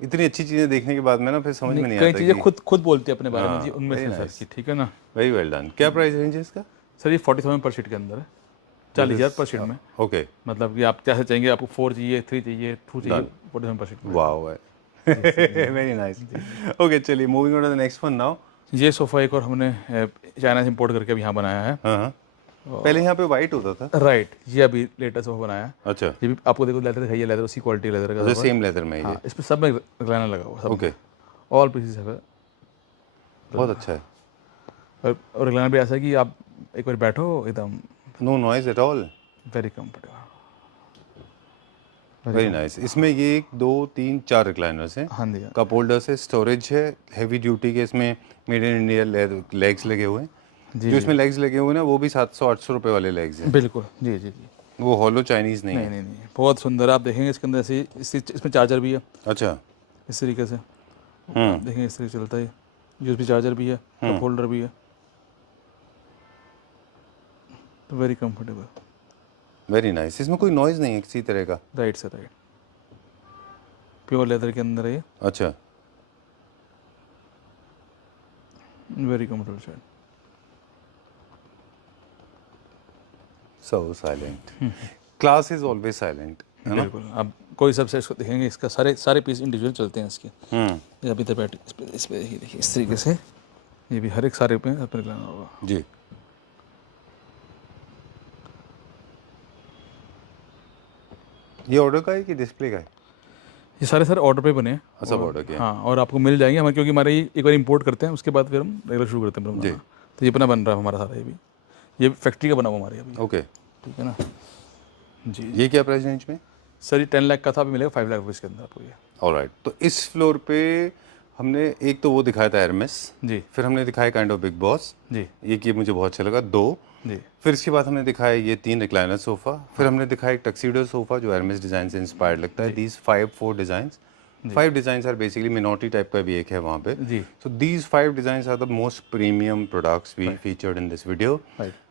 इतनी अच्छी चीजें देखने के बाद में ना फिर समझ में नहीं कई आता चीज़ें कि खुद बोलती है अपने बारे में जी, हाँ, उनमें से very सर nice। की। ठीक है ना? Very well done. क्या प्राइस रेंज है इसका? सर ये 40,000 पर सीट के अंदर है, 40,000 पर सीट में। ओके। मतलब कि आप कैसे चाहिए, आपको 4 चाहिए, 3 चाहिए, 2 चाहिए, 40,000 पर सीट में। Wow very nice. ओके, चलिए moving on to the next one now. ये सोफ़ा एक और हमने चाइना से इंपोर्ट करके अब यहाँ बनाया है। हाँ। पहले यहाँ पे वाइट होता था। राइट, ये अभी लेटेस्ट सोफ़ा बनाया है। अच्छा। ये भी आपको देखो लेदर दिखाइए, लेदर उसी क्वालिटी लेदर का जो सोफ़ा। सेम लेदर में है हाँ, ये। इस पर सब में रिक्लाइनर लगा हुआ है, सब ओके। ऑल पीसेस है। बहुत अच्छा है। और रिक्लाइनर भी ऐसा है कि आप एक बार बैठो एकदम no noise at all. Very comfortable. Very nice. इसमें ये 1 2 3 4 रिक्लाइनर्स हैं। हाँ जी, कप होल्डर्स है, स्टोरेज है, हैवी ड्यूटी के इसमें मेड इन इंडिया लेग्स लगे हुए हैं। जी जो इसमें लेग्स लगे हुए हैं ना, वो भी 700-800 रुपए वाले लेग्स हैं। बिल्कुल। जी जी जी। वो हॉलो चाइनीज नहीं नहीं है। नहीं नहीं, बहुत सुंदर। आप देखेंगे इसके अंदर ऐसे इसमें चार्जर भी है अच्छा। इस तरीके से। देखेंगे इस तरीके से चलता है। USB चार्जर भी है, कप होल्डर भी है, तो वेरी कंफर्टेबल। Very nice. इसमें कोई नॉइज नहीं है किसी तरह का। राइट से राइट, प्योर लेदर के अंदर है ये। अच्छा। वेरी कंफर्टेबल शायद। So silent. Class is always silent, है ना? बिल्कुल। आप कोई सबसे इसको देखेंगे, इसका सारे पीस इंडिविजुअल चलते हैं इसके। ये अभी तक बैठ इस पे देखिए इस तरीके से, ये भी हर एक सारे पे अपने लगाना होगा। जी। ये ऑर्डर का है कि डिस्प्ले का है? ये सारे सर ऑर्डर पे बने हैं। अच्छा, ऑर्डर के। हाँ, और आपको मिल जाएंगे हमारे, क्योंकि हमारे ये एक बार इंपोर्ट करते हैं, उसके बाद फिर हम रेगुलर शुरू करते हैं बनाना। तो ये अपना बन रहा है हमारा सारा। ये भी ये फैक्ट्री का बना हुआ हमारे अभी। ओके। ठीक है ना जी। ये क्या प्राइस रेंज में? सर ये 10 लाख का था, अभी मिलेगा 5 लाख रुपये इसके अंदर आपको ये। ऑलराइट। तो इस फ्लोर पे हमने एक तो वो दिखाया था एरमेस, जी फिर हमने दिखाया काइंड ऑफ बिग बॉस, जी ये मुझे बहुत अच्छा लगा 2। जी फिर इसके बाद हमने दिखाया ये 3 रिक्लाइनर सोफ़ा, फिर हमने दिखाया एक टक्सीडो सोफ़ा जो एरमेस डिज़ाइन से इंस्पायर्ड लगता है। These 4 designs, 5 designs are basically Minotti type का भी एक है वहाँ पे। जी। So these 5 designs are the most premium products we featured in this video.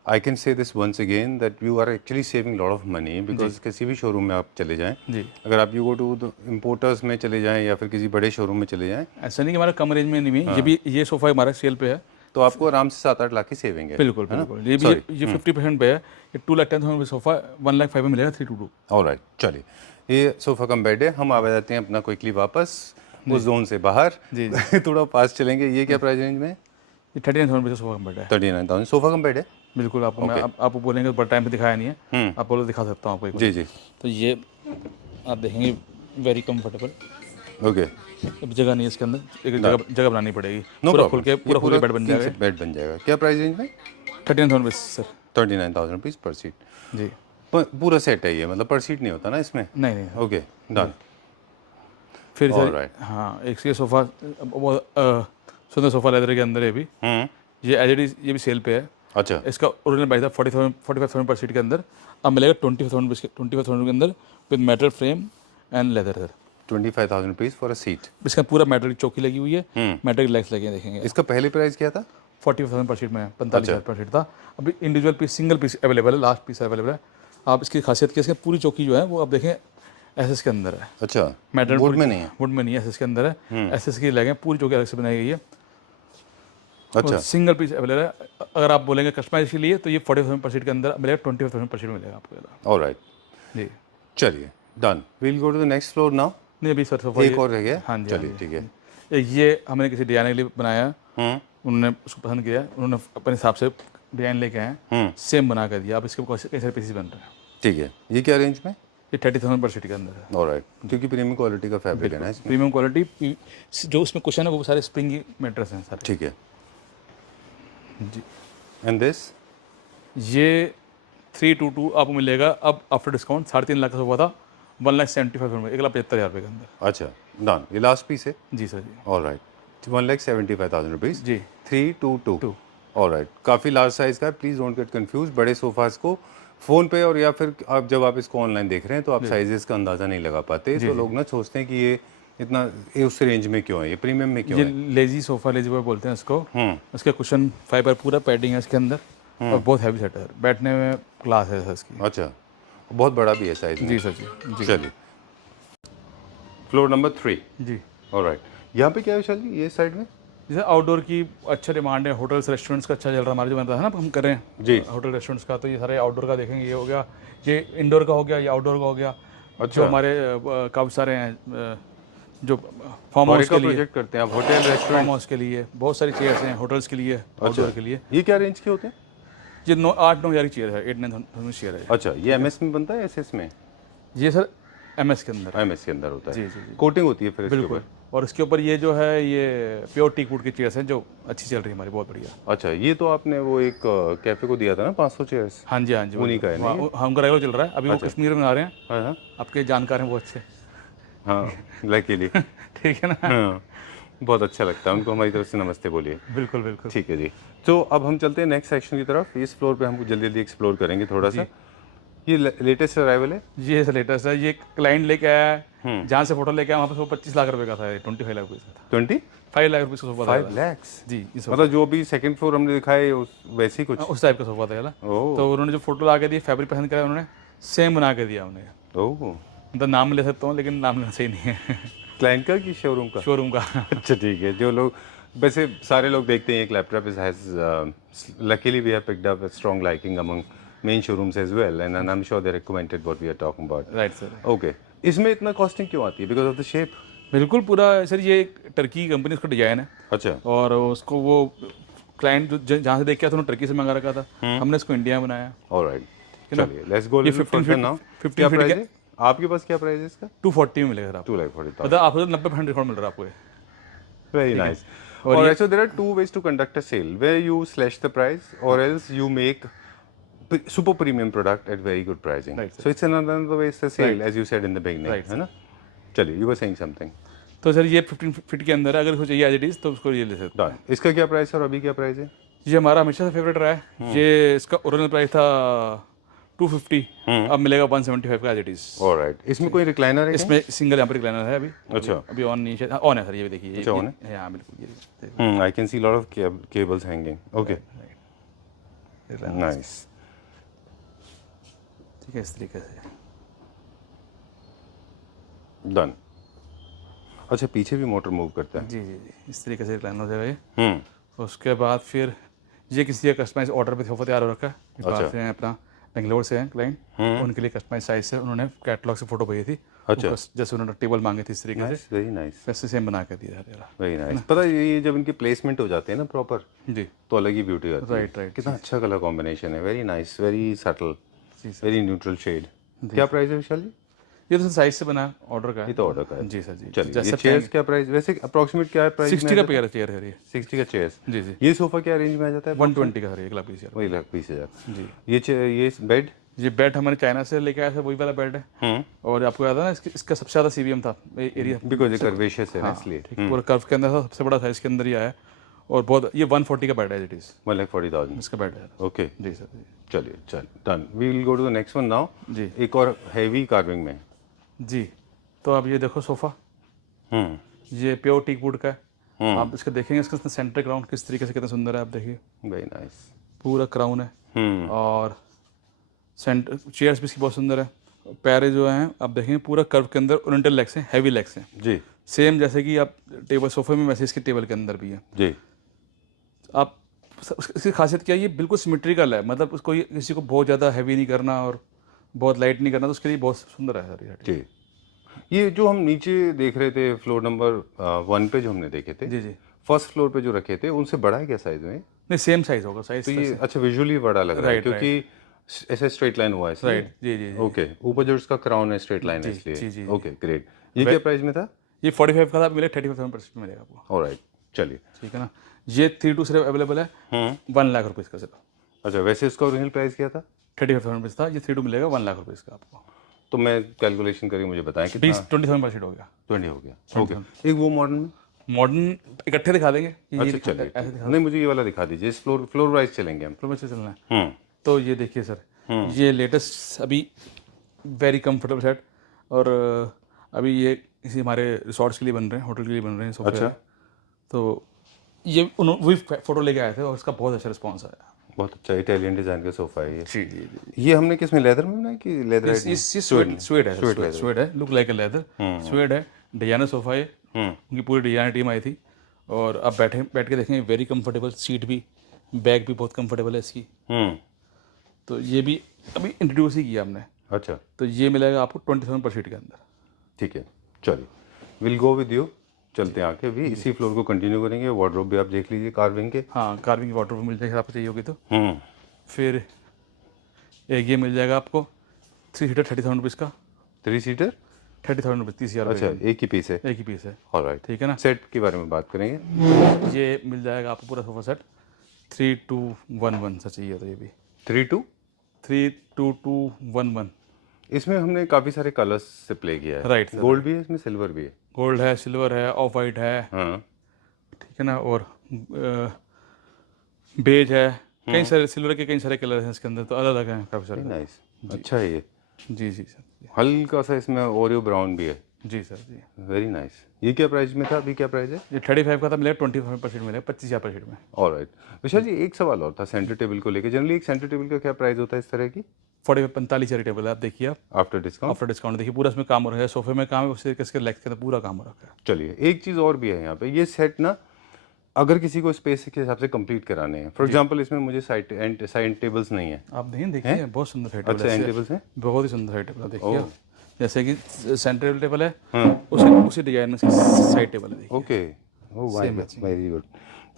I can say this once again that you are actually saving lot of money, because किसी भी showroom में आप चले जाएं, जी। अगर आप यू गो टू इम्पोर्टर्स में चले जाएं या फिर किसी बड़े शोरूम में चले जाएं, ऐसा नहीं कि हमारा कम रेंज में नहीं है। ये भी ये सोफ़ा हमारा सेल पे है, तो आपको आराम से 7-8 लाख की सेविंग है। बिल्कुल बिल्कुल। ये भी ये 50% पे है। ये 2,10,000 सोफ़ा 1,05,000 में मिलेगा 322। ऑलराइट, चलिए ये सोफ़ा कम बेड है। हम आ जाते हैं अपना क्विकली वापस उस जोन से बाहर। जी थोड़ा पास चलेंगे। ये क्या प्राइस रेंज में? ये 39,000 रुपये सोफ़ा कम बेड है। 39,000 सोफ़ा कम बेड है। बिल्कुल। आपको मैं आपको बोलेंगे बड़ा टाइम पे दिखाया नहीं है, आप बोलो दिखा सकता हूँ आपको एक बार। जी जी। तो ये आप देखेंगे वेरी कंफर्टेबल। ओके। अब जगह नहीं है इसके अंदर, एक जगह बनानी पड़ेगी। नो पूरा प्रॉब्लम। पूरा खुल के बेड बन जाएगा। बेड बन जाएगा। क्या प्राइस रेंज में? 39,000 रुपये सर। 39,000 रुपीज़ पर सीट। जी। पूरा सेट है ये, मतलब पर सीट नहीं होता ना इसमें? नहीं नहीं ओके, डन। फिर सर Alright. हाँ एक ये सोफ़ा वो सुंदर सोफ़ा लेदर के अंदर है भी, ये एज इट इज़ ये भी सेल पे है। अच्छा इसका ओरिजिनल प्राइस था 45,000 पर सीट के अंदर, अब मिलेगा 25,000 के अंदर with metal frame and leather sir. 25,000 rupees for a seat. इसका पूरा मेटल की चौकी लगी हुई है, मेटल की लेग्स लगे हैं देखेंगे। इसका पहले प्राइस क्या था? 40,000 पर सीट में 45,000 पर सीट था। अभी individual piece single piece available है, लास्ट पीस अवेलेबल है। आप इसकी खासियत क्या, इसकी पूरी चौकी जो है वो आप देखें एसएस के अंदर है, अच्छा मेटल वुड में नहीं है। वुड में नहीं है, एसएस के अंदर है। एसएस की लगे पूरी चौकी अलग से बनाई गई है। अच्छा सिंगल पीस अवेलेबल है। अगर आप बोलेंगे कस्टमाइज के लिए तो ये 40,000 पर सीट के अंदर मिलेगा, 25,000 पर सीट मिलेगा आपको। ऑलराइट जी चलिए डन। Will go to the next floor now. नहीं अभी सर सोफा एक और रह गया। हाँ जी चलिए ठीक है। ये हमने किसी डिजाइनर के लिए बनाया, उन्होंने उसको पसंद किया, उन्होंने अपने हिसाब से डिजाइन लेके आए, सेम बना कर दिया। अब इसके कई सारे पीसेस बन रहे हैं। ठीक है ये क्या रेंज में? ये 30,000 पर सीट के अंदर है। ऑलराइट क्योंकि प्रीमियम क्वालिटी का फैब्रिक है ना इसमें। प्रीमियम क्वालिटी, जो उसमें कुशन है वो सारे स्प्रिंगी मैट्रेस हैं सारे। ठीक है जी एंड दिस? ये 322 आपको मिलेगा अब आफ्टर डिस्काउंट 3.5 लाख का सोफा था, 1,75,000 में, 1,75,000 रुपये के अंदर। अच्छा डन। ये लास्ट पीस है? जी सर जी। Alright 1,75,000 rupees. जी 322। ऑलराइट काफ़ी लार्ज साइज़ का है। Please don't get confuse. बड़े सोफ़ाज़ को फ़ोन पे और या फिर आप जब आप इसको ऑनलाइन देख रहे हैं तो आप साइजेस का अंदाज़ा नहीं लगा पाते, तो लोग ना सोचते हैं कि ये इतना ये उस रेंज में क्यों है, ये प्रीमियम में क्यों ये है। लेजी सोफा, लेजी बॉय बोलते हैं इसको। इसका कुशन फाइबर पूरा पैडिंग है इसके अंदर, और बहुत हैवी सेट है, बैठने में क्लास है सर इसकी। अच्छा बहुत बड़ा भी है साइज में। जी सर जी। चलिए फ्लोर नंबर 3। जी ऑलराइट यहाँ पे क्या है विशाल जी, ये साइड में? जैसे आउटडोर की अच्छा डिमांड है, होटल्स रेस्टोरेंट्स का अच्छा चल रहा है हमारे, जो बनता है ना हम कर रहे हैं जी होटल रेस्टोरेंट्स का, तो ये सारे आउटडोर का देखेंगे। ये हो गया, ये इंडोर का हो गया, ये आउटडोर का हो गया। जो हमारे काफ़ी सारे हैं जो फार्म हाउस के लिए प्रोजेक्ट करते हैं आप, होटल रेस्टोरेंट? फार्म हाउस के लिए बहुत सारी चेयर्स हैं, होटल्स के लिए, आउटडोर के लिए। ये क्या रेंज के होते हैं? ये 8-9 हज़ार की चेयर है, 8-9 चेयर है। अच्छा ये एमएस में बनता है एसएस में? ये सर एमएस के अंदर। एमएस के अंदर होता है। जी जी जी कोटिंग होती है फिर इसके बिल्कुल। ऊपर? और इसके ऊपर ये जो है ये प्योर टीक वुड की चेयर्स हैं जो अच्छी चल रही है हमारी, बहुत बढ़िया। अच्छा ये तो आपने वो एक कैफे को दिया था ना 500 चेयर्स? हाँ जी हाँ जी उन्हीं का है ना ये? हमका रेगुलर चल रहा है अभी। वो कश्मीर में बना रहे हैं, हाँ हाँ आपके जानकार हैं वो अच्छे। हाँ लकीली। ठीक है ना। हाँ बहुत अच्छा लगता है उनको, हमारी तरफ से नमस्ते बोलिए। बिल्कुल बिल्कुल। ठीक है जी। तो अब हम चलते हैं नेक्स्ट सेक्शन की तरफ। इस फ्लोर पे हम जल्दी जल्दी एक्सप्लोर करेंगे थोड़ा सा। ये लेटेस्ट अराइवल है? ये सर लेटेस्ट है। ये क्लाइंट लेके आया है, जहाँ से फोटो लेके आया वहाँ पे वो 25 लाख रुपए का था, 25 लाख रुपए का था। 25 लाख रुपए का सोफा था। 5 lakhs? जी इस मतलब जो भी सेकंड फ्लोर हमने दिखाया है वैसे ही कुछ? उस टाइप का सोफा था ना। ओह तो उन्होंने जो फोटो ला के दी, फैब्रिक पसंद करा उन्होंने, सेम बना के दिया उन्हें। ओह मतलब नाम ले सकता हूँ लेकिन नाम लेना सही नहीं है। क्लाइंट का कि शोरूम का? शोरूम का। अच्छा ठीक है। जो लोग वैसे सारे लोग देखते हैं एक laptop is has luckily we have picked up a strong liking among main showrooms as well and I am sure they recommended what we are talking about. Right sir. Okay इसमें इतना कॉस्टिंग क्यों आती है? Because of the shape? बिल्कुल पूरा sir, ये एक Turkey company उसका डिजाइन है, अच्छा और उसको वो क्लाइंट जो जहाँ से देख के आया था उन्होंने टर्की से मंगा रखा था, हमने इसको इंडिया में बनाया। ऑलराइट चलिए लेट्स गो ये 15 फर्दर नाउ। 15 क्या फीट प्राइस के- है आपके पास? क्या प्राइस है इसका? 240 में मिलेगा सर आपको। 2,40,000। मतलब आपको 90% डिस्काउंट मिल रहा है आपको ये। Very nice. और Alright, so there are two ways to conduct a sale, where you slash the price or else you make super premium product at very good pricing. Right, sir. So it's another way it's a sale, as you said in the beginning. Right, है ना? चलिए, you were saying something. तो sir ये 15 feet के अंदर है, अगर उसको चाहिए एज इट इज तो उसको ये ले सकते Done. इसका क्या प्राइस है और अभी क्या प्राइस है? हैं। ये हमारा हमेशा से फेवरेट रहा है। ये इसका ओरिजिनल प्राइस था 250, अब मिलेगा 175 का एज इट इज। Alright. इसमें कोई रिक्लाइनर है? इसमें सिंगल यहाँ पर रिक्लाइनर है अभी। अच्छा. अभी ऑन नहीं है, ऑन है सर, ये भी देखिए। अच्छा, on है? हाँ बिल्कुल ये I can see a lot of cables hanging. Okay. Nice. ठीक है, इस तरीके से। Done. अच्छा पीछे भी मोटर मूव करता है? जी जी जी, इस तरीके से रिक्लाइनर हो जाएगा ये। उसके बाद फिर ये किसी का कस्टमाइज ऑर्डर पे सोफा तैयार हो रखा है। बाहर से हैं अपना, बेंगलोर से हैं क्लाइंट, उनके लिए कस्टमाइज साइज से उन्होंने कैटलॉग से फोटो भेजी थी। अच्छा। जैसे उन्होंने टेबल मांगे थे इस तरीके से, वेरी नाइस। वैसे सेम बना के दिया है। Very nice. पता है ये जब इनके प्लेसमेंट हो जाते हैं ना प्रॉपर, जी तो अलग ही ब्यूटी आती है। Right right. कितना अच्छा कलर कॉम्बिनेशन है। वेरी नाइस, वेरी सटल, जी सर। Very neutral shade. क्या प्राइस है विशाल जी? ये तो साइज से बना ऑर्डर का है। ये तो ऑर्डर का है। जी सर जी। चलिए जैसे ये चेयर्स क्या प्राइस वैसे अप्रोक्सीमेट क्या है प्राइस? 60 का पेयर चेयर है ये। 60 का चेयर्स। जी जी। ये सोफा क्या रेंज में आ जाता है? 120 का सर, 1,20,000। वही 1,20,000। जी। ये बेड ये बेड हमारे चाइना से लेके आए थे, वही वाला बेड है। और आपको याद है ना, इसका सबसे ज़्यादा सीबीएम था एरिया, बिकॉज ये कर्वेशियस है ना, हाँ, इसलिए। ठीक है, पूरा कर्व के अंदर था, सबसे बड़ा था इसके अंदर ही आया। और बहुत, ये 140 का बेड है, इट इज़ 1,40,000 इसका बेड है। ओके। जी सर जी। चलिए, चल done, we will go to the next one now. जी एक और हैवी कार्विंग में। जी। तो अब ये देखो सोफ़ा, ये प्योर टीक वुड का है। आप इसका देखेंगे, इसका सेंटर क्राउन किस तरीके से कितना सुंदर है, आप देखिए, वेरी नाइस। पूरा क्राउन है। और सेंटर चेयर्स भी इसकी बहुत सुंदर है। पैरे जो हैं आप देखेंगे पूरा कर्व के अंदर ओरिएंटल लेग्स हैं, हैवी लेग्स हैं, जी सेम जैसे कि आप टेबल सोफे में वैसे इसके टेबल के अंदर भी है। जी। आप इसकी खासियत क्या है, ये बिल्कुल सिमेट्रिकल है, मतलब उसको किसी को बहुत ज़्यादा हैवी नहीं करना और बहुत लाइट नहीं करना, तो उसके लिए बहुत सुंदर है सर ये। जी, ये जो हम नीचे देख रहे थे फ्लोर नंबर 1 पे जो हमने देखे थे, जी जी। फर्स्ट फ्लोर पे जो रखे थे, उनसे बड़ा है क्या साइज में? नहीं, सेम साइज होगा, साइज तो ये अच्छा विजुअली बड़ा लग रहा है, Right, क्योंकि ऐसे स्ट्रेट लाइन हुआ है इसलिए। राइट। जी जी जी। ओके, ऊपर जो इसका क्राउन है स्ट्रेट लाइन है जी, इसलिए। जी। Okay great. ये क्या प्राइस में था? ये 45 का था, मिलेगा 35% मिलेगा आपको। ऑलराइट, चलिए। ठीक है ना। ये 3-2 सिर्फ अवेलेबल है 1 लाख रुपये इसका सिर्फ। अच्छा, वैसे इसका ओरिजिनल प्राइस क्या था? 35,000 था, ये 3-2 मिलेगा 1 लाख रुपये इसका आपको। तो मैं कैलकुलेशन करके मुझे बताएं कितना? 27% हो गया। 20 हो गया। ओके, एक वो मॉडर्न में। मॉडर्न इकट्ठे दिखा देंगे कि ये अच्छा चलिए, नहीं मुझे ये वाला दिखा दीजिए, इस फ्लोर वाइज चलेंगे हम। फ्लोर से चलना है। हम्म तो ये देखिए सर, ये लेटेस्ट अभी वेरी कंफर्टेबल सेट, और अभी ये इसी हमारे रिसोर्ट्स के लिए बन रहे हैं, होटल के लिए बन रहे हैं सोफे। अच्छा। तो ये वही फोटो लेके आए थे और इसका बहुत अच्छा रिस्पॉन्स आया। बहुत अच्छा इटालियन डिजाइन का सोफा है ये। जी जी जी। ये हमने किस में, लेदर में बनाया कि लेदर? स्वेड है, look like a leather, swayed है, डिजाइनर सोफा है। उनकी पूरी डिजाइनर टीम आई थी, और अब बैठ के देखेंगे, वेरी कंफर्टेबल सीट भी, बैग भी बहुत कंफर्टेबल है इसकी। तो ये भी अभी इंट्रोड्यूस ही किया हमने। अच्छा, तो ये मिलेगा आपको 27 पर सीट के अंदर। ठीक है, चलिए विल गो विद यू। चलते हैं आके, भी इसी फ्लोर को कंटिन्यू करेंगे। वार्डरोब भी आप देख लीजिए कार्विंग के। हाँ, कार्विंग की वाटर मिल जाएगा, आपको चाहिए होगी तो। फिर एक ये मिल जाएगा आपको 3 सीटर 30,000 रुपीज़ का। 3 सीटर 30,000 रुपीज़, 30,000 अच्छा, एक ही पीस है? एक ही पीस है। ऑलराइट, ठीक है ना। सेट के बारे में बात करेंगे। ये मिल जाएगा आपको पूरा सोफा सेट 3211 से चाहिए तो ये भी 32211। इसमें हमने काफ़ी सारे कलर्स से प्ले किया है। राइट, गोल्ड भी है इसमें, सिल्वर भी है। गोल्ड है, सिल्वर है, ऑफ वाइट है, हाँ, ठीक है ना, और बेज है, कई सारे सिल्वर के कई सारे कलर हैं इसके अंदर, तो अलग अलग हैं काफ़ी सारे। नाइस, अच्छा है ये। जी जी सर। हल्का सा इसमें ओरियो ब्राउन भी है। जी सर जी। Very nice. ये क्या प्राइस में था, अभी क्या प्राइस है? ये 35 का था, मिलेगा 25% मिलेगा, 25,000 में। ऑलराइट। विशाल जी, एक सवाल और था सेंटर टेबल को लेके। जनरली एक सेंटर टेबल का क्या प्राइस होता है इस तरह की? 45 टेबल है, आप देखिए, आप आफ्टर डिस्काउंट? आफ्टर डिस्काउंट देखिए, पूरा इसमें काम हो रहा है, सोफे में काम है, उससे इसके लेग के अंदर पूरा काम हो रखा है। चलिए, एक चीज़ और भी है यहाँ पे, ये सेट ना अगर किसी को स्पेस के हिसाब से कंप्लीट कराने हैं, फॉर एग्जांपल इसमें मुझे साइड टेबल्स नहीं है। आप देखिए, बहुत सुंदर साइड टेबल अच्छा, है, एंड टेबल्स हैं, बहुत ही सुंदर साइड टेबल है, देखिए आप। जैसे कि सेंटर टेबल है, हाँ। उसी डिजाइन में इसकी साइड टेबल है, देखिए। Okay, oh very good.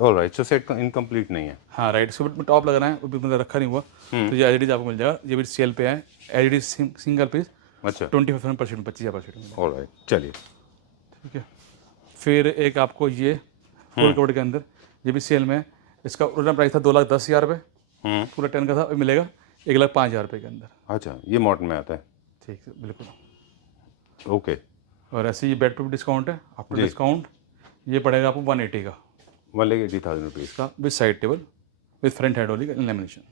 Alright, सो सेट इनकम्प्लीट नहीं है। हाँ राइट, इसके ऊपर टॉप लगाना है, वो भी मतलब रखा नहीं हुआ, तो ये एलईडी आपको मिल जाएगा, ये भी सेल पे है, एलईडी सिंगल पीस। अच्छा, 25% 25,000 में। ऑलराइट, चलिए। ठीक है। फिर एक आपको ये फुल कवर के अंदर, ये भी सेल में है, इसका ओरिजिनल प्राइस था 2,10,000 रुपये, पूरा 10 का था, और मिलेगा 1,05,000 रुपये के अंदर। अच्छा, ये मॉडर्न में आता है। ठीक है, बिल्कुल। ओके, और ऐसे ये बेड पे भी डिस्काउंट है, आफ्टर डिस्काउंट ये पड़ेगा आपको 180 का, 1,80,000 रुपीज़ का with side table, with front head Holi lamination.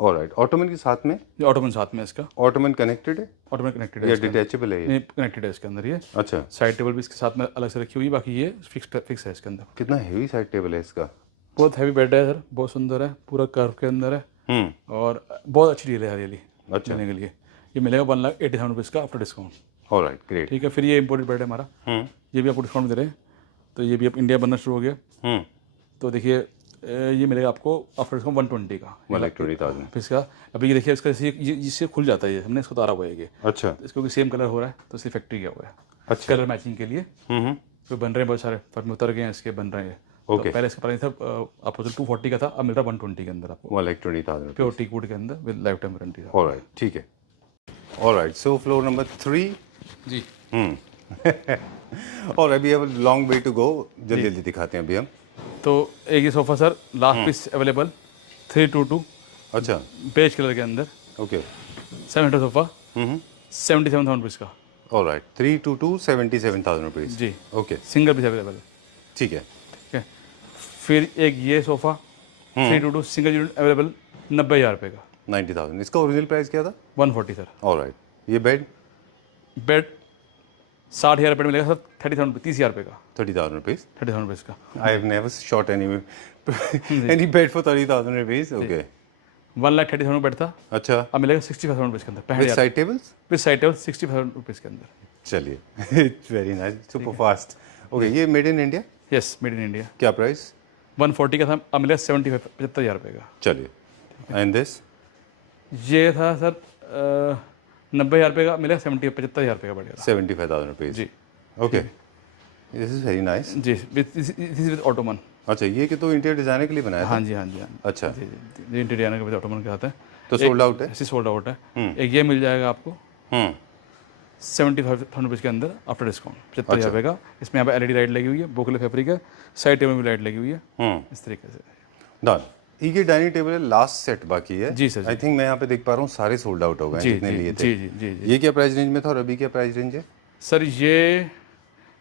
Alright, Ottoman के साथ में? ये ऑटोमन साथ में इसका, ऑटोमन कनेक्टेड है ऑटोमन कनेक्टेड या है, डिटैचेबल है ये? कनेक्टेड है इसके अंदर। ये अच्छा, साइड टेबल भी इसके साथ में अलग से रखी हुई है, बाकी ये फिक्स है इसके अंदर। कितना हेवी साइड टेबल है इसका। बहुत हैवी बेड है सर, बहुत सुंदर है, पूरा कर्व के अंदर है, और बहुत अच्छी डील है रियली अच्छा, लेने के लिए। ये मिलेगा 1,80,000 रुपीज़ का आफ्टर डिस्काउंट। Alright, great. ठीक है। फिर ये इम्पोर्टेड बेड है हमारा, ये भी आपको डिस्काउंट दे रहे हैं, तो ये भी अब इंडिया बनना शुरू हो गया। तो देखिए, ये मिलेगा आपको आफ्टर डिस्काउंट 120 का, 1,20,000 फिर इसका। अभी ये देखिए, इसका इससे खुल जाता है, ये हमने इसको उतारा हुआ है ये, अच्छा, इसको सेम कलर हो रहा है, तो इसकी फैक्ट्री किया हुआ है, अच्छा, कलर मैचिंग के लिए। तो बन रहे हैं बहुत सारे, फर्म में उतर गए हैं इसके, बन रहे हैं। ओके, तो पहले इसका प्राइस था आपको 240 का था, अब मिल रहा है 120 के अंदर आपको, 1,20,000 प्योर टीक वुड के अंदर with life time warranty. Alright, ठीक है। ऑलराइट, सो फ्लोर नंबर 3 जी। और अभी अब लॉन्ग वे टू गो, जल्दी जल्दी दिखाते हैं अभी हम। तो एक ये sofa sir, last piece available 322, अच्छा, बेज कलर के अंदर। ओके, 700 सोफा 77,000 रुपीज़ का। Alright, 322 77,000 rupees. जी, ओके, सिंगल पीस अवेलेबल है। ठीक है। ठीक है, फिर एक ये सोफ़ा 322 सिंगल यूनिट अवेलेबल 90,000 रुपये का। 90,000। इसका ओरिजिनल प्राइस क्या था? 140 सर। ऑलराइट, ये बेड बेड 60,000 बेड मिलेगा सर, 30,000 30,000 रुपये का। 30,000 रुपीज़। 30,000 रुपीज़ का। I have never shot any bed for 30,000 rupees. Okay, 1,30,000 bed था, अच्छा, अब मिलेगा 65,000 रुपीज़ के अंदर। With 65,000 side tables. With side table 65,000 rupees के अंदर। चलिए, it's very nice, super fast. Okay, ये made in India, yes, made in India. क्या प्राइस? 140 का था, अब मिलेगा 75,000 रुपये का। चलिए, एंड दिस? ये था सर 90,000 रुपये का, मिलेगा 75,000 रुपये का बढ़ेगा। 75,000 रुपीज़। जी okay, this is very nice. जी, विद ऑटोमन। अच्छा, ये कि तो इंटीरियर डिजाइनर के लिए बनाया था? हाँ जी, हाँ जी, हाँ जी। अच्छा, जी जी जी, इंटीरियर के विद ऑटोमन के आता है, तो सोल्ड आउट है? ऐसे सोल्ड आउट है। एक ये मिल जाएगा आपको 75,000 रुपीज़ के अंदर आफ्टर डिस्काउंट, 75,000 रुपये का। इसमें यहाँ पे LED लाइट लगी हुई है, बोकले फैब्रिक है, साइड टेबल में भी लाइट लगी हुई है, इस तरीके से। डन। ये डाइनिंग टेबल है, लास्ट सेट बाकी है। जी सर, आई थिंक मैं यहाँ पे देख पा रहा हूँ सारे सोल्ड आउट हो गए हैं जी जितने जी लिए थे। जी जी जी जी। ये क्या प्राइस रेंज में था और अभी क्या प्राइस रेंज है? सर ये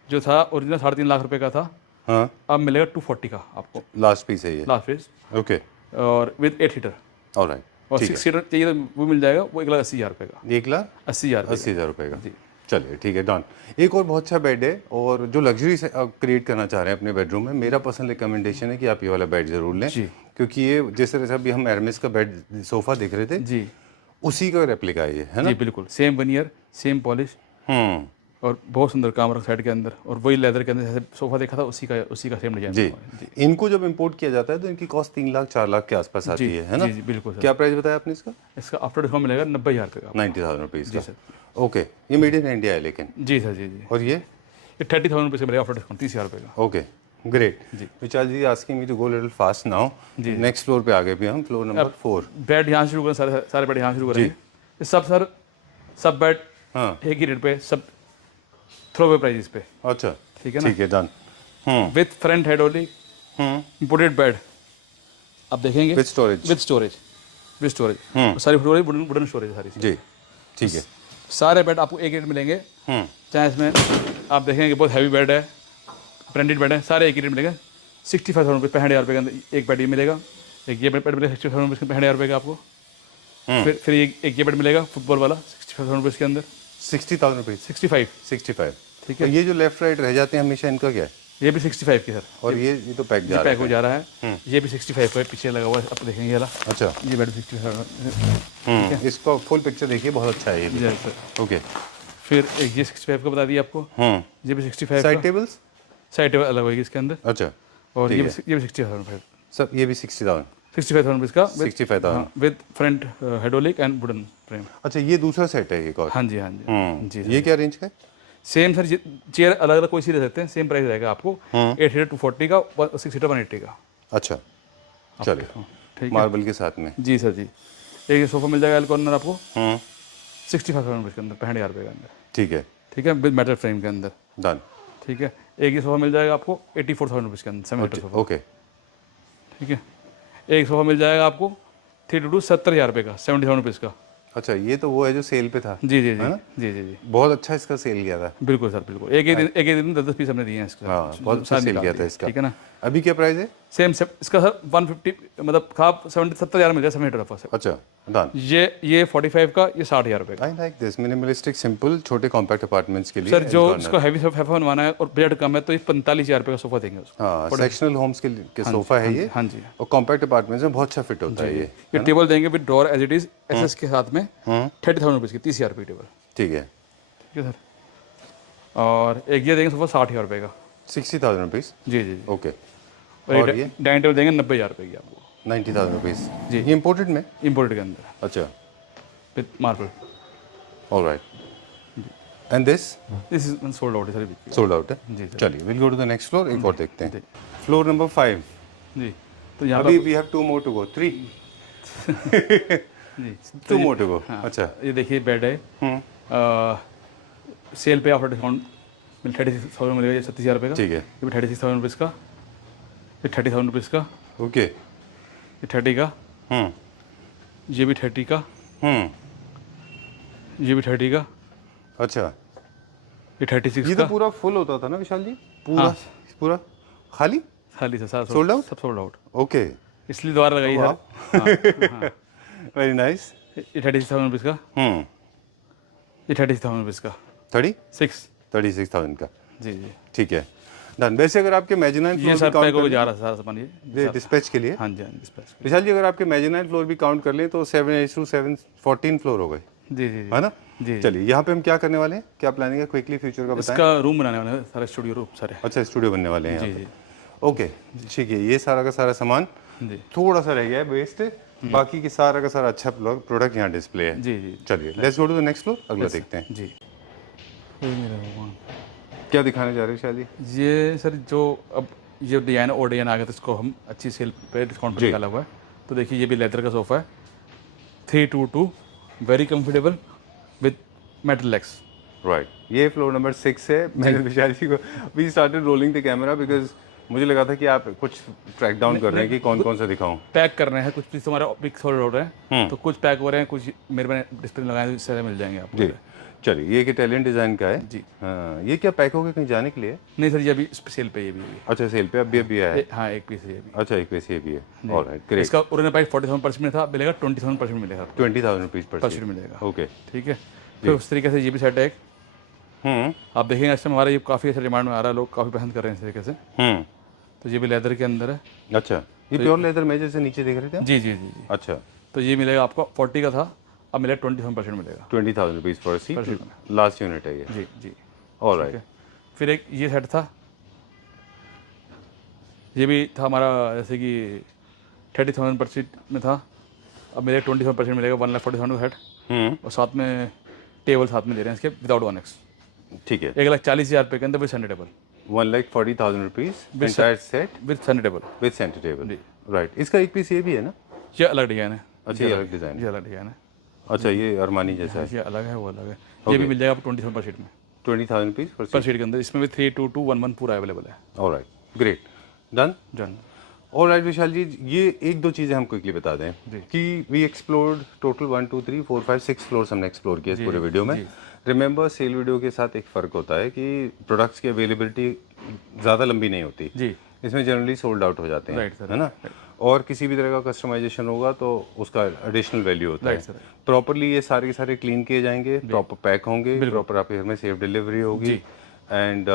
जो था ओरिजिनल 3.5 लाख रुपए का था, हाँ, अब मिलेगा 240 का आपको, लास्ट पीस है ये। लास्ट पीस, ओके, और विद 8 सीटर। ऑलराइट, और ठीक 6 है। सीटर चाहिए तो वो मिल जाएगा, वो 1,80,000 रुपये का। 1,80,000 80,000 रुपये का। जी। चलिए, ठीक है, डन। एक और बहुत अच्छा बेड है, और जो लग्जरी से आप क्रिएट करना चाह रहे हैं अपने बेडरूम में, मेरा पर्सनल रिकमेंडेशन है कि आप ये वाला बेड जरूर लें, जी। क्योंकि ये जिस तरह से अभी हम एरमिस का बेड सोफा देख रहे थे, जी उसी का रेप्लिका है ये, है ना? जी बिल्कुल, सेम वनियर, सेम पॉलिश, और बहुत सुंदर काम रखा साइड के अंदर, और वही लेदर के अंदर जैसे सोफा देखा था उसी का सेम डिजाइन। जी। इनको जब इंपोर्ट किया जाता है तो इनकी कॉस्ट 3 लाख 4 लाख के आसपास आती है ना? जी जी बिल्कुल सर। क्या प्राइस बताया आपने इसका? इसका आफ्टर डिस्काउंट मिलेगा 90,000 रुपये का। 90,000 रुपीज़ जी का। सर। ओके, ये मेड इन इंडिया है लेकिन। जी सर, जी जी। और ये? 30,000 रुपये से मिलेगा आफ्टर डिस्काउंट, 30,000 रुपये का। Okay, great. जी। Vishal ji asking me to go little fast now. Next floor पे आ गए भी हम, फ्लोर नंबर 4। बेड यहाँ से शुरू करें, सारे बेड यहाँ से शुरू करेंगे। ये सब बेड हाँ, एक ही रेट पे, सब थ्रो अवे प्राइस पे, अच्छा, ठीक है ना? ठीक है, done. With front hydraulic imported bed आप देखेंगे, विद स्टोरेज। विद स्टोरेज, सारी वुडन स्टोरेज सारी। जी, ठीक है। सारे बेड आपको एक रेट मिलेंगे, चाहे इसमें आप देखेंगे बहुत हैवी बेड है, ब्रांडेड बेड है, सारे एक ही रेट मिलेंगे। 65,000 रुपये, 65,000 रुपये के अंदर एक बेड ये मिलेगा। एक ये बेड मिलेगा 65,000 रुपये, 65,000 रुपये का आपको। फिर एक ये बेड मिलेगा फुटबॉल वाला 65,000 रुपये के अंदर। 60,000 रुपीज़। 65, 65, ठीक है। ये जो लेफ्ट राइट रह जाते हैं हमेशा, इनका क्या है? ये भी 65 की सर, और ये तो पैक जा रहा पैक है। हो जा रहा है। ये भी 65 का पीछे लगा हुआ है, आप देखेंगे वाला, अच्छा, ये बेड 65। इसका फुल पिक्चर देखिए, बहुत अच्छा है ये भी। जी सर। ओके, फिर एक ये 65 का बता दिया आपको, ये भी 65 साइड का। टेबल्स? साइड टेबल अलग होगी इसके अंदर, अच्छा, और ये भी 60,000 रुपये, सब ये भी 60,000। 65,000 रुपये का, 65,000। With front hydraulic and wooden frame. अच्छा, ये दूसरा सेट है एक और। हाँ जी, हाँ जी, जी। ये क्या रेंज का है? सेम सर, चेयर अलग अलग कोई सी ले सकते हैं, सेम प्राइस रहेगा आपको। 8 सीटर 240 का, 6 सीटर 180 का। अच्छा, चलिए, ठीक है, मार्बल के साथ में। जी सर जी। एक सोफा मिल जाएगा एल कॉर्नर आपको 65,000 रुपये के अंदर, 65,000 रुपये के अंदर, ठीक है, ठीक है, विद मेटल फ्रेम के अंदर, डन। ठीक है। एक ये सोफा मिल जाएगा आपको 84,000 रुपये के अंदर, 7 सीटर सोफा, ओके, ठीक है। एक सोफा मिल जाएगा आपको 322 70,000 रुपये का, 70,000 रुपीज़ का। अच्छा, ये तो वो है जो सेल पे था। जी जी जी जी जी जी, बहुत अच्छा इसका सेल गया था। बिल्कुल सर, बिल्कुल। एक एक दिन 10-10 पीस हमने दिए हैं इसका। हाँ, बहुत अच्छा सेल गया था इसका। ठीक है ना? अभी क्या प्राइस है? सेम इसका सर 150, मतलब खाप 70,000 मिल जाए, 7 सीटर सोफा। अच्छा, डन। ये 45 का, ये 60,000 रुपये का। I like this minimalistic simple छोटे कॉम्पैक्ट अपार्टमेंट्स के लिए। सर जो इसको हैवी सोफा बनवाना है और बजट कम है, तो ये 45,000 रुपये का सोफा देंगे उसको। हाँ, सेक्शनल होम्स के सोफा है ये। हाँ जी, और कॉम्पैक्ट अपार्टमेंट्स में बहुत अच्छा फिट होता है ये टेबल देंगे with drawer as it is, SS के साथ में 30,000 रुपीज़ की, 30,000 रुपये टेबल, ठीक है। ठीक है सर। और एक ये देंगे सोफा 60,000 रुपये का। 60,000 रुपीज़, जी जी जी। ओके। और ये डाइनिंग टेबल देंगे 90,000 रुपये की आपको, 90,000 रुपीज़ जी। ये इम्पोर्टेड में? इम्पोर्टेड के अंदर, अच्छा, with marble. Alright. And this this is sold out है सर, सोल्ड आउट है। जी सर। चलिए, will go to the next floor, एक और देखते हैं। Floor number 5। जी। तो यहाँ अभी we have 2 more to go, 3। जी, 2 मोर टू गो। अच्छा, ये देखिए बेड है, सेल पे ऑफर डिस्काउंट 36,000 मिलेगा, ये 37,000 रुपये का। ठीक है, ये भी 36,000 रुपीज़ का, ये 30,000 रुपीज़ का, ओके। ये 30 का, ये भी 30 का, ये भी 30 का, अच्छा, ये 36 ये का। तो पूरा फुल होता था ना विशाल जी, पूरा हाँ। पूरा खाली खाली से सारा Sold out? सब सोल्ड आउट, ओके, इसलिए दोबारा लगाई वाह। सर। Very nice. ये 36,000 रुपीज़ का, ये 36,000 रुपीज़ का 36 का, जी जी। ठीक है, डन। वैसे अगर आपके मेजनाइन ये फ्लोर सर भी काउंट पैक कर हो जा लें, रहा है सारा सामान ये डिस्पैच के लिए, हाँ जी हाँ जी डिस्पैच। विशाल जी अगर आपके मेजनाइन फ्लोर भी काउंट कर लें तो 7 14 फ्लोर हो गए, जी जी जी है ना? जी। चलिए, यहाँ पे हम क्या करने वाले हैं, क्या प्लानिंग है, क्विकली फ्यूचर का बताएं। इसका रूम बनाने वाले हैं सारे, स्टूडियो रूम सारे। अच्छा, स्टूडियो बनने वाले हैं जी यहाँ जी पे, ओके, ठीक है। ये सारा का सारा सामान जी थोड़ा सा रह गया है वेस्ट, बाकी की सारा का सारा अच्छा प्रोडक्ट यहाँ डिस्प्ले है। जी जी चलिए, let's go to the next floor, अगला देखते हैं जी। क्या दिखाने जा रहे हैं विशाल जी। ये सर जो अब ये डिजाइन और डिजाइन आ गया तो इसको हम अच्छी सेल पे डिस्काउंट पे जी। निकाला हुआ है। तो देखिए ये भी लेदर का सोफ़ा है, 322, very comfortable with metal legs. Right, ये फ्लोर नंबर 6 है। मैंने विशाल जी को we started rolling the camera because मुझे लगा था कि आप कुछ ट्रैक डाउन कर रहे हैं कि कौन कौन सा दिखाऊं। पैक कर रहे हैं, कुछ पीस हमारे पिक सोल्ड आउट है तो कुछ पैक हो रहे हैं, कुछ मेरे मैंने डिस्प्ले लगाए हैं, इससे मिल जाएंगे आपको। जी, चलिए, ये एक इटालियन डिज़ाइन का है जी। हाँ, ये क्या पैक हो गया कहीं जाने के लिए? नहीं सर, ये अभी सेल पे ये भी अच्छा, सेल पे अभी आया है। हाँ एक पीस है ये भी। अच्छा, एक वैसे ये भी है, ऑलराइट, ग्रेट। इसका ओरिजिनल प्राइस 47% में था, मिलेगा 27% मिलेगा आपको, 20,000 रुपीज़ पर शीट मिलेगा। ओके। ठीक है, फिर उस तरीके से ये भी सेट है एक, आप देखेंगे इस टाइम हमारा ये काफ़ी अच्छा डिमांड में आ रहा है, लोग काफ़ी पसंद कर रहे हैं इस तरीके से। तो ये भी लेदर के अंदर है। अच्छा, ये प्योर लेदर में जैसे नीचे देख रहे थे आप? जी जी जी जी। अच्छा, तो ये मिलेगा आपको 40 का था, अब मिलेगा 27% मिलेगा। 20,000 रुपीज़ पर सीट, लास्ट यूनिट है ये। जी जी, ऑलराइट। फिर एक ये सेट था, ये भी था हमारा जैसे कि 30,000 पर सीट में था, अब मेरे 27% मिलेगा, 1,40,000 का सेट, और साथ में टेबल साथ में दे रहे हैं इसके विदाउट 1x। ठीक है, 1,40,000 रुपये के अंदर with centre table, 1,40,000 rupees entire set with centre table. With centre table, right. इसका एक पीस ये भी है ना? ये अलग डिजाइन है। अच्छा, ये अलग डिज़ाइन ये अलग डिजाइन है। अच्छा, ये अरमानी जैसा है। ये अलग है, वो अलग है। ये भी मिल जाएगा आपको 27 पर सीट में, 20,000 रुपीज़ पर पर सीट के अंदर। इसमें भी 32211 पूरा अवेलेबल है। Alright, great, done. Done. Alright Vishal ji, ये एक दो चीज़ें हम क्विकली बता दें कि वी एक्सप्लोर्ड टोटल 1 2 3 4 5 6 फ्लोर्स हमने एक्सप्लोर किया इस पूरे वीडियो में। रिमेंबर, सेल वीडियो के साथ एक फ़र्क होता है कि प्रोडक्ट्स की अवेलेबिलिटी ज़्यादा लंबी नहीं होती जी, इसमें, जनरली सोल्ड आउट हो जाते हैं, राइट सर, है ना? और किसी भी तरह का कस्टमाइजेशन होगा तो उसका एडिशनल वैल्यू होता है। प्रॉपरली ये सारे के सारे क्लीन किए जाएंगे, प्रॉपर पैक होंगे, प्रॉपर आपके घर में सेफ डिलीवरी होगी, एंड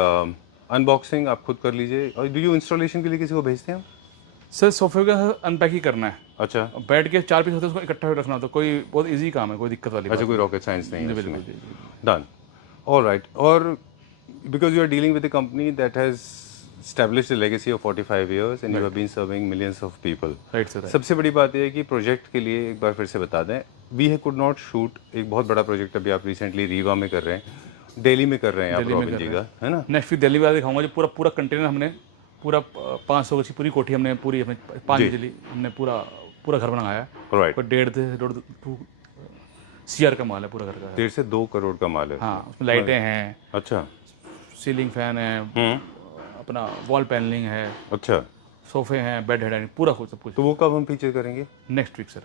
अनबॉक्सिंग आप खुद कर लीजिए। और डू यू इंस्टॉलेशन के लिए किसी को भेजते हैं? सर सोफे का अनपैक ही करना है। अच्छा, बेड के 4 पीस होते हैं, उसको इकट्ठा रखना होता है, कोई बहुत इजी काम है, कोई दिक्कत वाली अच्छा, कोई रॉकेट साइंस नहीं है इसमें। Done, alright. और because you are dealing with a company that has established a legacy of 45 years and you have been serving millions of people. Right sir. सबसे बड़ी बात यह है कि प्रोजेक्ट के लिए एक बार फिर से बता दें, वी कुड नॉट शूट एक बहुत बड़ा प्रोजेक्ट अभी आप रिसेंटली रीवा में कर रहे हैं, दिल्ली में कर रहे हैं आप रॉबिन जी का, है ना? नेक्स्ट वीक दिल्ली वाला दिखाऊंगा, जो पूरा पूरा कंटेनर हमने पूरा 500 की पूरी कोठी हमने पूरी अपने 5 मंजिली हमने पूरा पूरा घर बनाया है। राइट, और 1.5 CR का माल है पूरा घर का। 1.5 से 2 करोड़ का माल है। हाँ, उसमें लाइटें हैं, अच्छा, सीलिंग फैन है, अपना वॉल पैनलिंग है, अच्छा, सोफे हैं, बेड हेड, पूरा कुछ सब कुछ। तो वो कब हम फीचर करेंगे? Next week sir.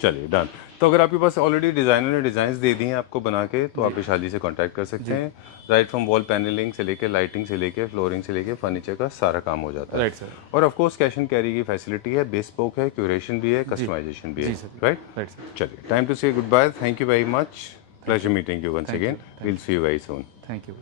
चलिए, डन। तो अगर आपके पास ऑलरेडी डिज़ाइनर ने डिज़ाइंस दे दी हैं आपको बना के, तो आप विशाल जी से कांटेक्ट कर सकते हैं। राइट फ्रॉम वॉल पैनलिंग से लेके लाइटिंग से लेके फ्लोरिंग से लेके फर्नीचर का सारा काम हो जाता है। Right sir. और of course cash and carry की फैसिलिटी है, बेस्पोक है, क्यूरेशन भी है, कस्टमाइजेशन भी है, राइट? Right sir. चलिए, time to say goodbye, thank you very much, pleasure meeting you once again, will see you very soon. Thank you.